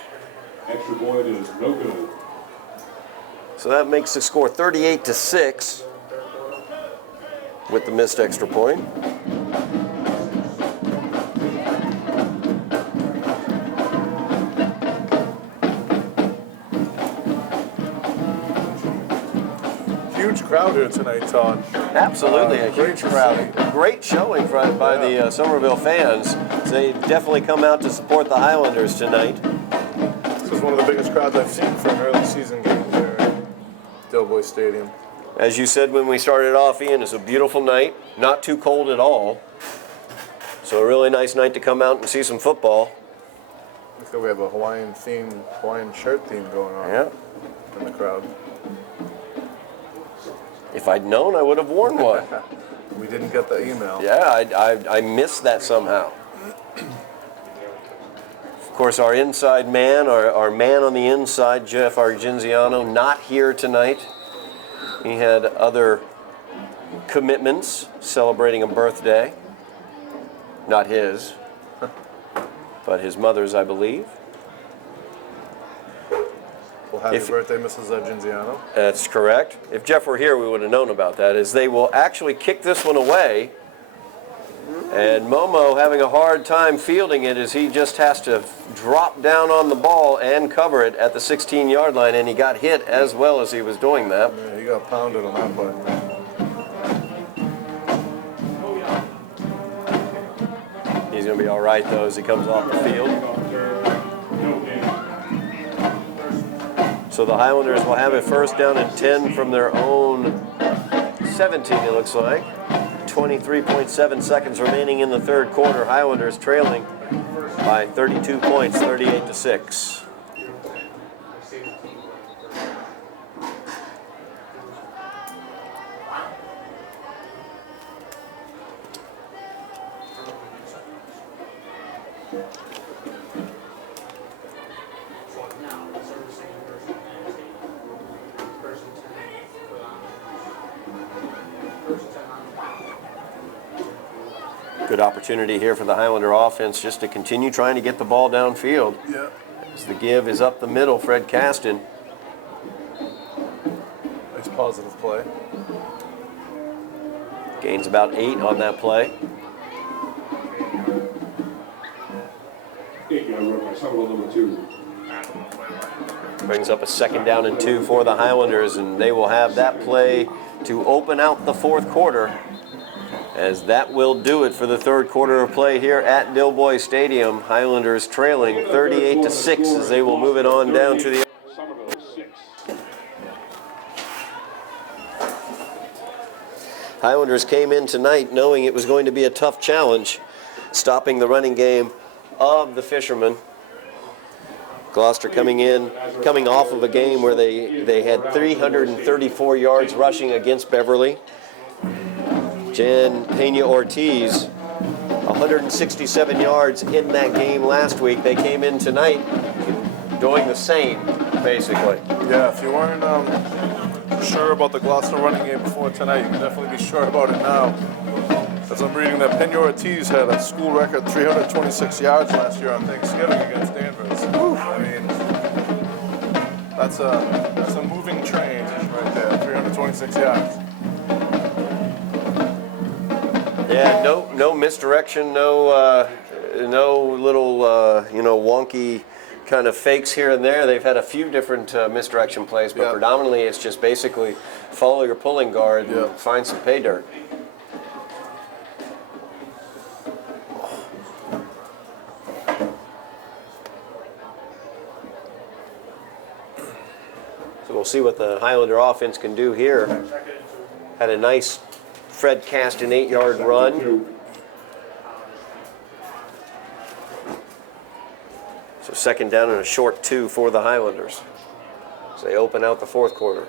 Extra point is no good. So that makes the score 38-6 with the missed extra point. Huge crowd here tonight, Todd. Absolutely, a great huge to crowd. see. Great showing by the Somerville fans. They definitely come out to support the Highlanders tonight. This is one of the biggest crowds I've seen for an early season game here at Dilboy Stadium. As you said when we started off, Ian, it's a beautiful night, not too cold at all. So a really nice night to come out and see some football. Looks like we have a Hawaiian shirt theme going on Yeah. in the crowd. If I'd known, I would have worn one. We didn't get the email. Yeah, I missed that somehow. Of course, our inside man, our man on the inside, Jeff Argenziano, not here tonight. He had other commitments, celebrating a birthday. Not his, but his mother's, I believe. Well, happy birthday, Mrs. Argenziano. That's correct. If Jeff were here, we would have known about that. As they will actually kick this one away. And Momo having a hard time fielding it as he just has to drop down on the ball and cover it at the 16-yard line, and he got hit as well as he was doing that. Yeah, he got pounded on that play. He's going to be all right, though, as he comes off the field. So the Highlanders will have a first down and 10 from their own 17, it looks like. 23.7 seconds remaining in the third quarter. Highlanders trailing by 32 points, 38-6. Good opportunity here for the Highlander offense just to continue trying to get the ball downfield. Yeah. As the give is up the middle, Fred Caston. Nice positive play. Gains about 8 on that play. 8-yard run by Somerville, number 2. Brings up a second down and 2 for the Highlanders, and they will have that play to open out the fourth quarter, as that will do it for the third quarter of play here at Dilboy Stadium. Highlanders trailing 38-6 as they will move it on down to the... Somerville 6. Highlanders came in tonight knowing it was going to be a tough challenge, stopping the running game of the Fishermen. Gloucester coming off of a game where they had 334 yards rushing against Beverly. Jan Pena-Ortiz, 167 yards in that game last week. They came in tonight doing the same, basically. Yeah, if you weren't sure about the Gloucester running game before tonight, you can definitely be sure about it now. As I'm reading that Pena-Ortiz had a school record 326 yards last year on Thanksgiving against Danvers. I mean, that's a moving train right there, 326 yards. Yeah, no misdirection, no little wonky kind of fakes here and there. They've had a few different misdirection plays, but predominantly it's just basically follow your pulling guard and find some pay dirt. So we'll see what the Highlander offense can do here. Had a nice Fred Caston 8-yard run. So second down and a short 2 for the Highlanders as they open out the fourth quarter.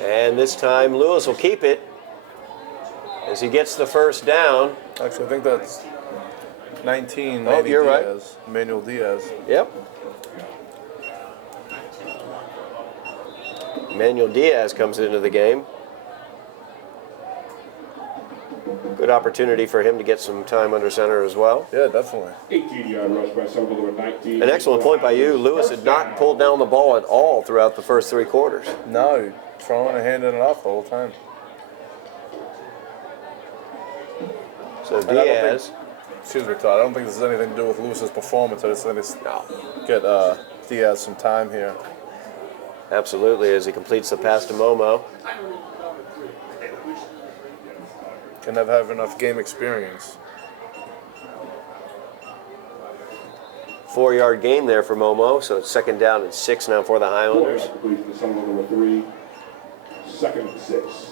And this time Lewis will keep it as he gets the first down. Actually, I think that's 19. Oh, you're right. Diaz, Manuel Diaz. Yep. Manuel Diaz comes into the game. Good opportunity for him to get some time under center as well. Yeah, definitely. 18-yard rush by Somerville, number 19. An excellent point by you. Lewis had not pulled down the ball at all throughout the first 3 quarters. No, throwing a hand in it off the whole time. So Diaz. Excuse me, Todd. I don't think this has anything to do with Lewis's performance. I just think it's get Diaz some time here. Absolutely, as he completes the pass to Momo. Can never have enough game experience. 4-yard gain there for Momo, so it's second down and 6 now for the Highlanders. Completion to Somerville, number 3. Second and 6.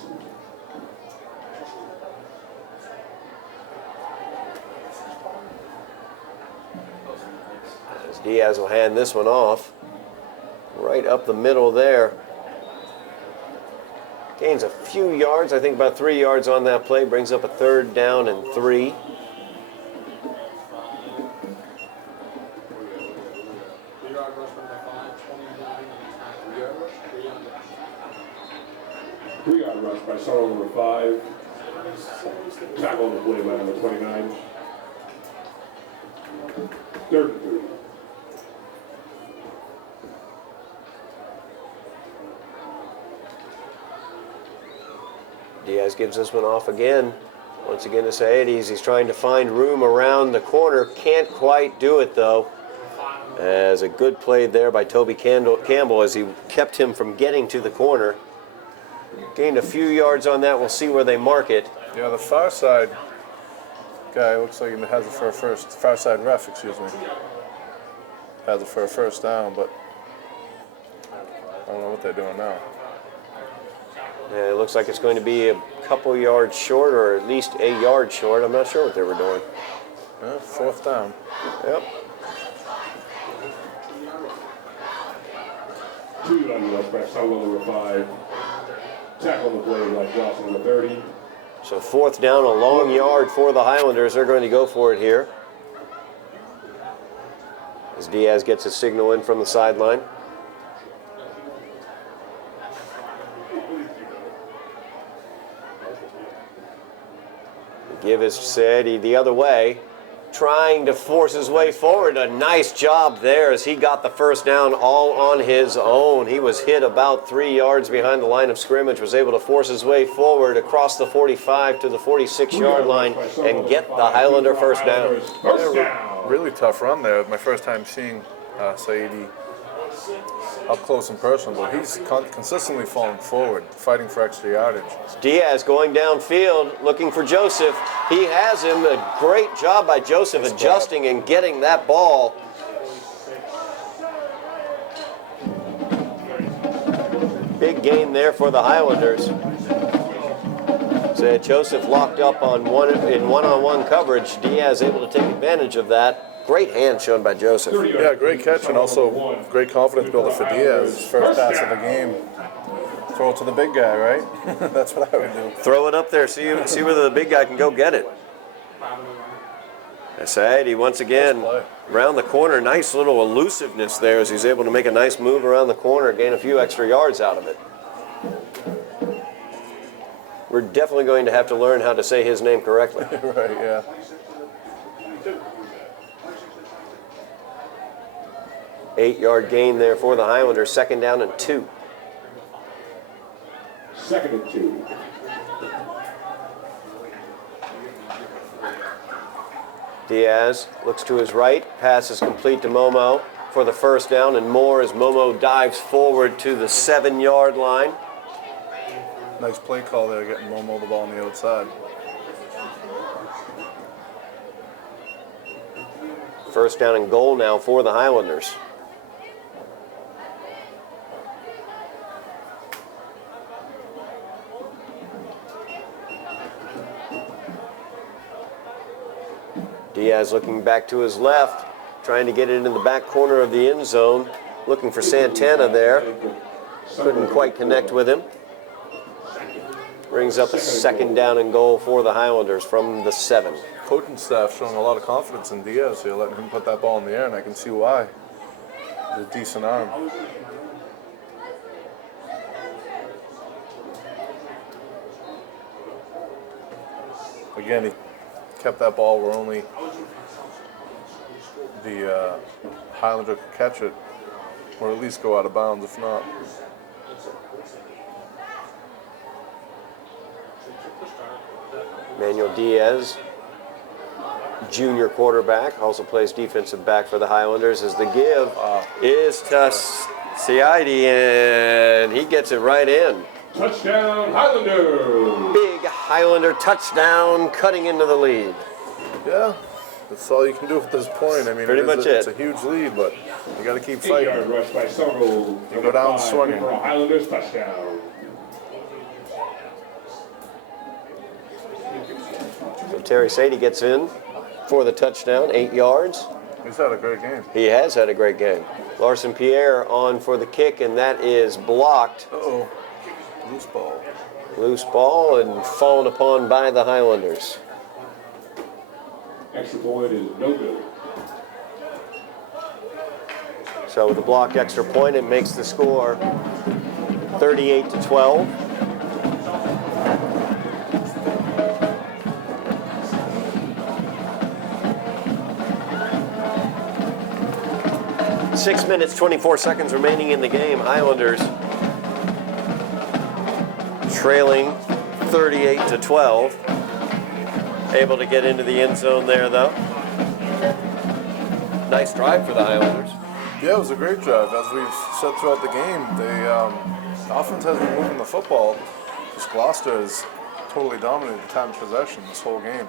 As Diaz will hand this one off. Right up the middle there. Gains a few yards, I think about 3 yards on that play. Brings up a third down and 3. Three-yard rush by Somerville, number 5. Tackle on the play by number 29. Third and 3. Diaz gives this one off again. Once again to Saeeds. He's trying to find room around the corner. Can't quite do it, though. As a good play there by Toby Campbell as he kept him from getting to the corner. Gained a few yards on that. We'll see where they mark it. Yeah, the far side guy looks like he has it for a first. Far side ref, excuse me, has it for a first down, but I don't know what they're doing now. Yeah, it looks like it's going to be a couple yards short, or at least a yard short. I'm not sure what they were doing. Yeah, fourth down. Yep. 2 on the left by Somerville, number 5. Tackle on the play by Gloucester, number 30. So fourth down, a long yard for the Highlanders. They're going to go for it here. As Diaz gets a signal in from the sideline. The give is said the other way, trying to force his way forward. A nice job there as he got the first down all on his own. He was hit about 3 yards behind the line of scrimmage, was able to force his way forward across the 45 to the 46-yard line and get the Highlander first down. Yeah, really tough run there. My first time seeing Saidi up close and personal, but he's consistently falling forward, fighting for extra yardage. Diaz going downfield, looking for Joseph. He has him. A great job by Joseph adjusting and getting that ball. Big gain there for the Highlanders. So Joseph locked up on one-on-one coverage. Diaz able to take advantage of that. Great hand shown by Joseph. Yeah, great catch and also great confidence builder for Diaz. His first pass of the game. Throw it to the big guy, right? That's what I would do. Throw it up there, see whether the big guy can go get it. Saidi once again around the corner. Nice little elusiveness there as he's able to make a nice move around the corner, gain a few extra yards out of it. We're definitely going to have to learn how to say his name correctly. Right, yeah. Eight-yard gain there for the Highlanders. Second down and 2. 2nd and 2. Diaz looks to his right. Pass is complete to Momo for the first down and more as Momo dives forward to the 7-yard line. Nice play call there, getting Momo the ball on the outside. First down and goal now for the Highlanders. Diaz looking back to his left, trying to get it in the back corner of the end zone, looking for Santana there. Couldn't quite connect with him. Brings up a second down and goal for the Highlanders from the 7. Coaching staff showing a lot of confidence in Diaz here, letting him put that ball in the air, and I can see why. He's a decent arm. Again, he kept that ball where only the Highlander could catch it, or at least go out of bounds, if not. Manuel Diaz, junior quarterback, also plays defensive back for the Highlanders, as the give is to Saidi, and he gets it right in. Touchdown, Highlanders! Big Highlander touchdown, cutting into the lead. Yeah, that's all you can do at this point. I mean, Pretty much it's a huge lead, but you got to keep 8-yard fighting. rush by Somerville. You go down swinging. For a Highlanders touchdown. So Terry Saidi gets in for the touchdown, 8 yards. He's had a great game. He has had a great game. Larson Pierre on for the kick, and that is blocked. Uh-oh. Loose ball. Loose ball and fallen upon by the Highlanders. Extra point is no good. So with the block extra point, it makes the score 38-12. Six minutes, 24 seconds remaining in the game. Highlanders trailing 38-12. Able to get into the end zone there, though. Nice drive for the Highlanders. Yeah, it was a great drive. As we've said throughout the game, the offense has been moving the football. Just Gloucester has totally dominated the time of possession this whole game,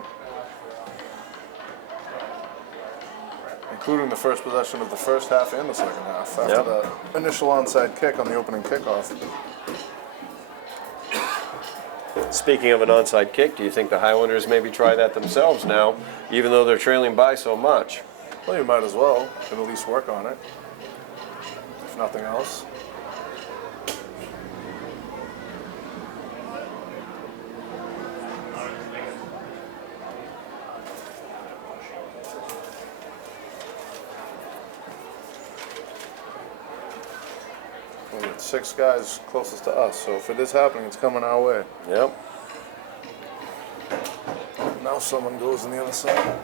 including the first possession of the first half and the second half after the initial onside kick on the opening kickoff. Speaking of an onside kick, do you think the Highlanders maybe try that themselves now, even though they're trailing by so much? Well, you might as well. Can at least work on it, if nothing else. We got 6 guys closest to us, so if it is happening, it's coming our way. Yep. Now someone goes on the other side.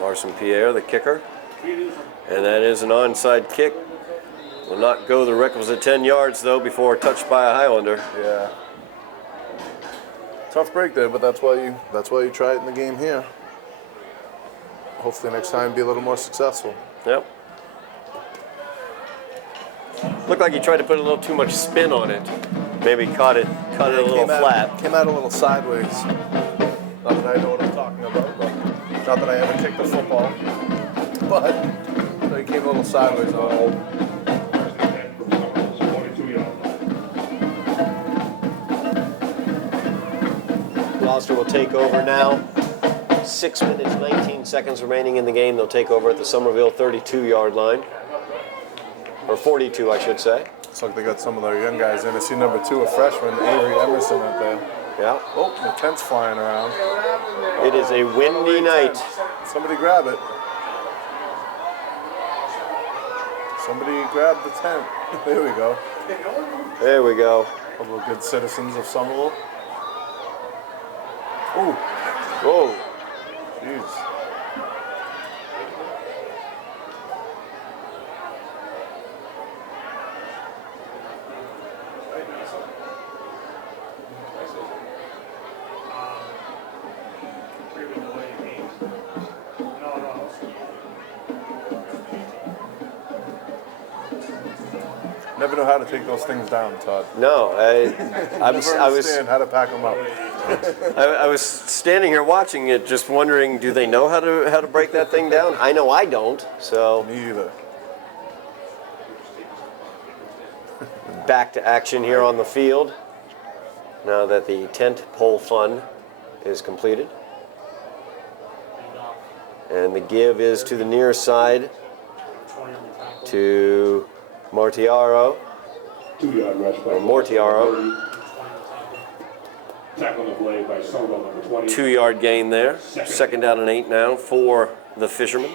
Larson Pierre, the kicker. And that is an onside kick. Will not go the requisite 10 yards, though, before touched by a Highlander. Yeah. Tough break there, but that's why you try it in the game here. Hopefully next time be a little more successful. Yep. Looked like he tried to put a little too much spin on it. Maybe cut it a little flat. Came out a little sideways. Not that I know what I'm talking about, but not that I ever kicked a football. But he came a little sideways on it. 22 yards. Gloucester will take over now. 6 minutes, 19 seconds remaining in the game. They'll take over at the Somerville 32-yard line. Or 42, I should say. Looks like they got some of their young guys in. I see number 2, a freshman, Avery Emerson, out there. Yeah. Oh, the tent's flying around. It is a windy night. Somebody grab it. Somebody grab the tent. There we go. There we go. A couple of good citizens of Somerville. Ooh, Whoa. jeez. Never know how to take those things down, Todd. No, I Never was understand how to pack them up. I was standing here watching it, just wondering, do they know how to break that thing down? I know I don't. So Me either. back to action here on the field. Now that the tent pole fun is completed, and the give is to the near side to Mortiaro. 2-yard rush by Mortiaro. Tackle on the play by Somerville, number 20. 2-yard gain there. Second down and 8 now for the Fishermen.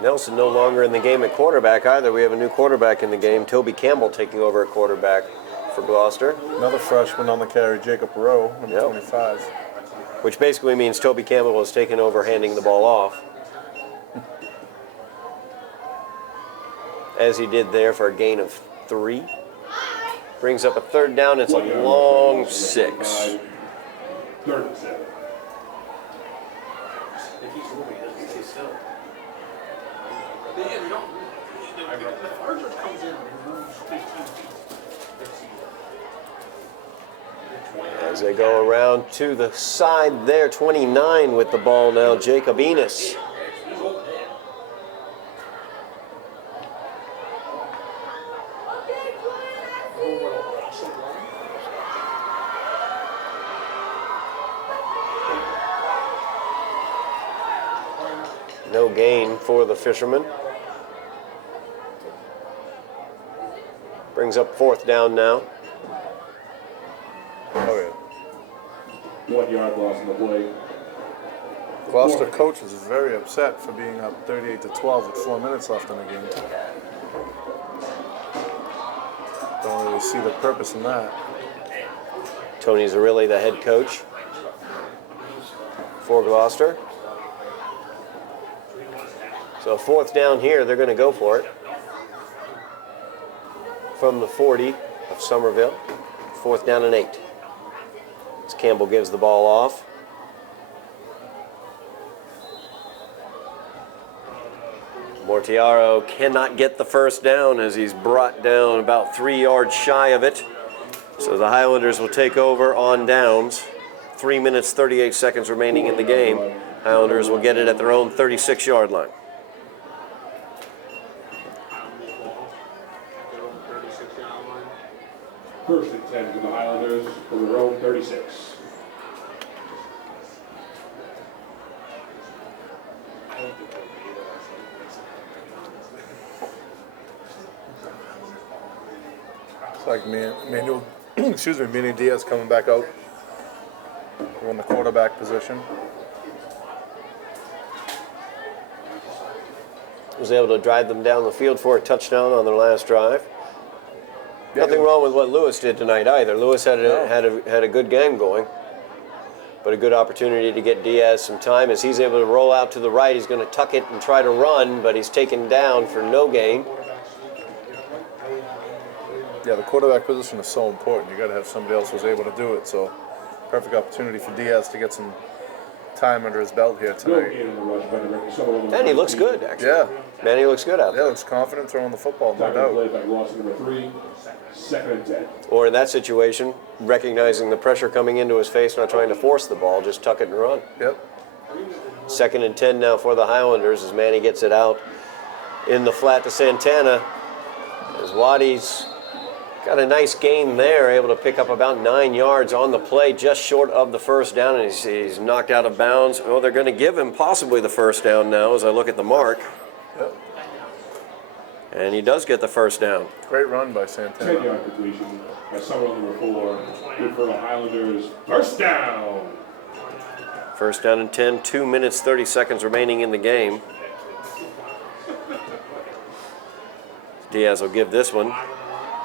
Nelson no longer in the game at quarterback either. We have a new quarterback in the game. Toby Campbell taking over at quarterback for Gloucester. Another freshman on the carry, Jacob Rowe, number 25. Which basically means Toby Campbell has taken over handing the ball off. As he did there for a gain of 3. Brings up a third down. It's a long 6. 3rd and 7. As they go around to the side there, 29 with the ball now, Jacob Enos. No gain for the Fishermen. Brings up 4th down now. Oh, 1 yard loss on the play. Gloucester coach is very upset for being up 38-12 with 4 minutes left in the game. Don't really see the purpose in that. Tony Zerilli, the head coach for Gloucester. So 4th down here, they're going to go for it. From the 40 of Somerville. 4th down and 8. As Campbell gives the ball off. Mortiaro cannot get the first down as he's brought down about 3 yards shy of it. So the Highlanders will take over on downs. 3 minutes, 38 seconds remaining in the game. Highlanders will get it at their own 36-yard line. First and 10 for the Highlanders from their own 36. It's like Manuel, excuse me, Manny Diaz coming back out. In the quarterback position. Was able to drive them down the field for a touchdown on their last drive. Nothing wrong with what Lewis did tonight either. Lewis had a good game going, but a good opportunity to get Diaz some time as he's able to roll out to the right. He's going to tuck it and try to run, but he's taken down for no gain. Yeah, the quarterback position is so important. You got to have somebody else who's able to do it. So, perfect opportunity for Diaz to get some time under his belt here tonight. And he looks good, actually. Yeah. Man, he looks good out there. Yeah, looks confident throwing the football, no Play doubt. by Gloucester number 3, 2nd and 10. Or in that situation, recognizing the pressure coming into his face, not trying to force the ball, just tuck it and run. Yep. 2nd and 10 now for the Highlanders as Manny gets it out in the flat to Santana. As Waddy's got a nice gain there, able to pick up about 9 yards on the play, just short of the first down, and he's knocked out of bounds. Oh, they're going to give him possibly the first down now as I look at the mark. Yep. And he does get the first down. Great run by Santana. 10-yard completion by Somerville number 4. Good for the Highlanders. First down. First down and 10, 2 minutes, 30 seconds remaining in the game. Diaz will give this one.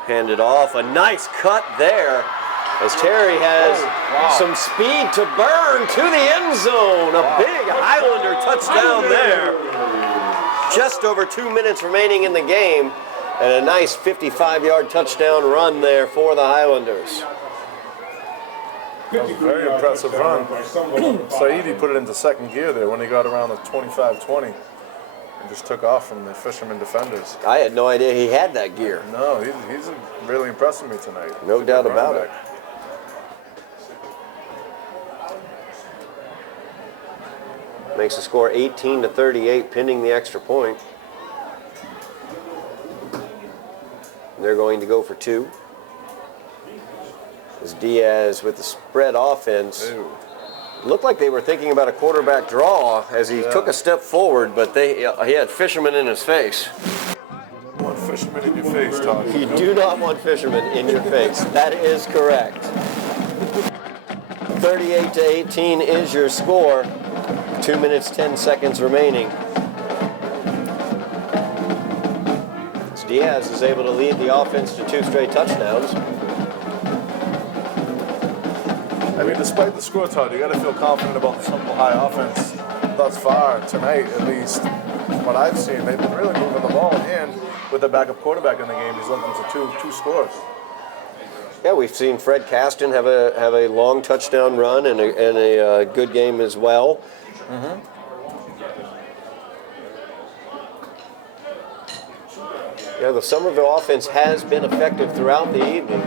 Hand it off. A nice cut there as Terry has some speed to burn to the end zone. A big Highlander touchdown there. Just over 2 minutes remaining in the game. And a nice 55-yard touchdown run there for the Highlanders. That was a very impressive run. Saidi put it into second gear there when he got around the 25-20 and just took off from the Fisherman defenders. I had no idea he had that gear. No, he's really impressing me tonight. No He's a doubt good about running it. back. Makes the score 18-38, pending the extra point. They're going to go for 2. As Diaz with the spread offense. Ew. Looked like they were thinking about a quarterback draw as he took a step forward, but he had Fisherman in his face. You want Fisherman in your face, Todd. You do not want Fisherman in your face. That is correct. 38-18 is your score. 2 minutes, 10 seconds remaining. As Diaz is able to lead the offense to 2 straight touchdowns. I mean, despite the score, Todd, you got to feel confident about the Somerville High offense thus far tonight, at least. From what I've seen, they've been really moving the ball, and with the backup quarterback in the game, he's led them to two scores. Yeah, we've seen Fred Caston have a long touchdown run and a good game as well. Yeah, the Somerville offense has been effective throughout the evening.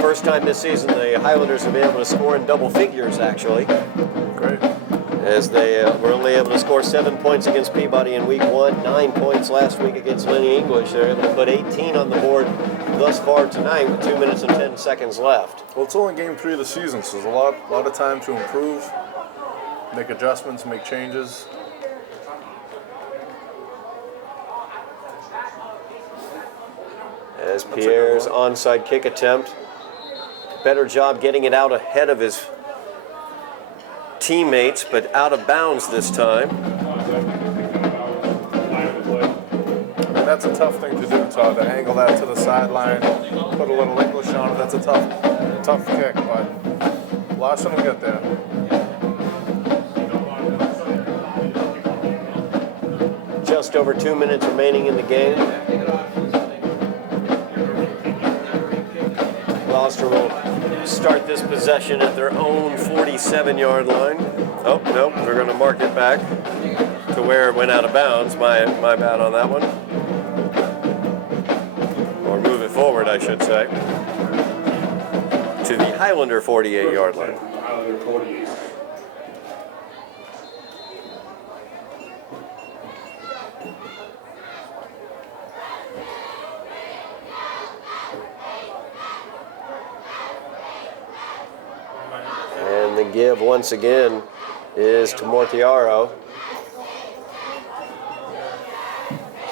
First time this season the Highlanders have been able to score in double figures, actually. Great. As they were only able to score 7 points against Peabody in week 1, 9 points last week against Lenny English. They're able to put 18 on the board thus far tonight with 2 minutes and 10 seconds left. Well, it's only game 3 of the season, so there's a lot of time to improve, make adjustments, make changes. as Pierre's onside kick attempt. Better job getting it out ahead of his teammates, but out of bounds this time. And that's a tough thing to do, Todd, to angle that to the sideline, put a little English on it. That's a tough kick, but Larson will get there. Just over 2 minutes remaining in the game. Gloucester will start this possession at their own 47-yard line. Oh, no, they're going to mark it back to where it went out of bounds. My bad on that one. Or move it forward, I should say, to the Highlander 48-yard line. Highlander 48. And the give once again is to Mortiaro.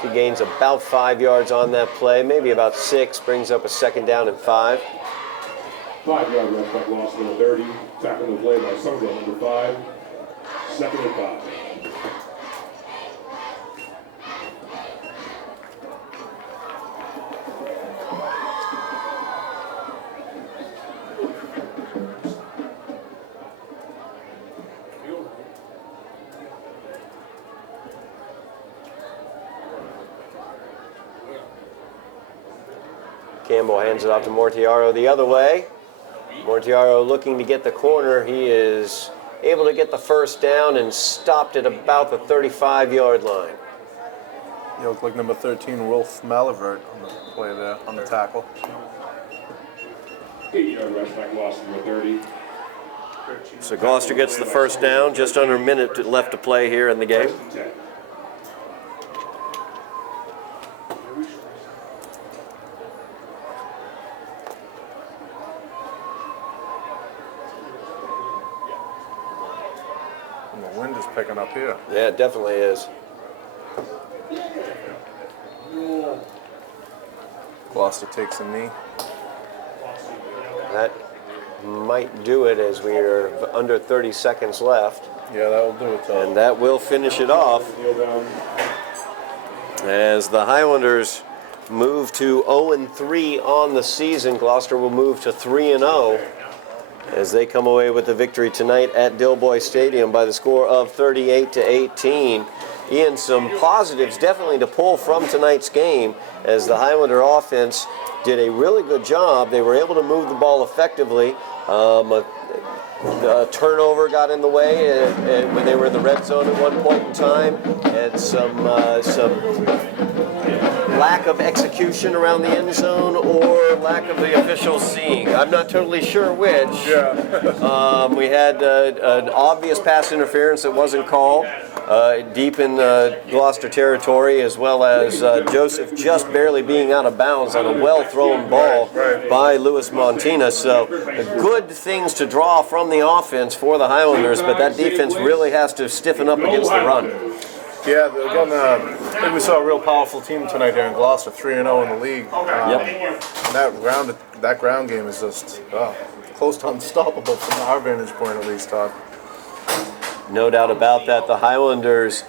He gains about 5 yards on that play, maybe about 6, brings up a second down and 5. 5-yard rush by Gloucester, 30. Tackling the play by Somerville, number 5. Second and 5. Campbell hands it off to Mortiaro the other way. Mortiaro looking to get the corner. He is able to get the first down and stopped at about the 35-yard line. You look like number 13, Rolf Malivert, on the play there, on the tackle. 8-yard rush by Gloucester, number 30. So Gloucester gets the first down, just under a minute left to play here in the game. First and 10. And the wind is picking up here. Yeah, it definitely is. Gloucester takes a knee. That might do it as we are under 30 seconds left. Yeah, that will do it, Todd. And that will finish it off Kneel down. as the Highlanders move to 0-3 on the season. Gloucester will move to 3-0 as they come away with the victory tonight at Dilboy Stadium by the score of 38-18. Ian, some positives definitely to pull from tonight's game as the Highlander offense did a really good job. They were able to move the ball effectively. A turnover got in the way when they were in the red zone at one point in time, and some lack of execution around the end zone or lack of the officials seeing. I'm not totally sure which. Yeah. We had an obvious pass interference that wasn't called deep in Gloucester territory, as well as Joseph just barely being out of bounds on a well-thrown ball by Louis Montina. So good things to draw from the offense for the Highlanders, but that defense really has to stiffen up against the run. Yeah, again, I think we saw a real powerful team tonight here in Gloucester, 3-0 in the league. And that ground game is just close to unstoppable from our vantage point, at least, Todd. No doubt about that. The Highlanders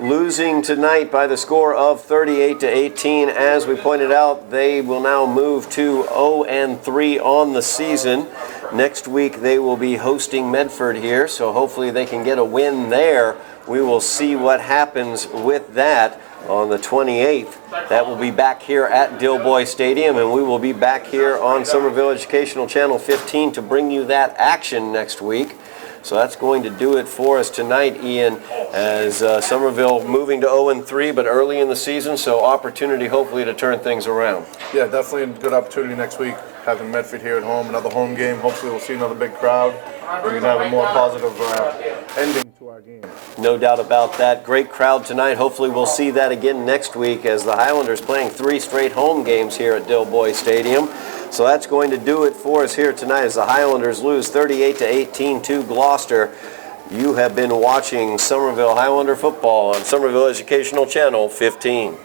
losing tonight by the score of 38-18. As we pointed out, they will now move to 0-3 on the season. Next week they will be hosting Medford here, so hopefully they can get a win there. We will see what happens with that on the 28th. That will be back here at Dilboy Stadium, and we will be back here on Somerville Educational Channel 15 to bring you that action next week. So that's going to do it for us tonight, Ian, as Somerville moving to 0-3, but early in the season, so opportunity hopefully to turn things around. Yeah, definitely a good opportunity next week, having Medford here at home, another home game. Hopefully we'll see another big crowd. We can have a more positive ending to our game. No doubt about that. Great crowd tonight. Hopefully we'll see that again next week as the Highlanders playing 3 straight home games here at Dilboy Stadium. So that's going to do it for us here tonight as the Highlanders lose 38-18 to Gloucester. You have been watching Somerville Highlander football on Somerville Educational Channel 15.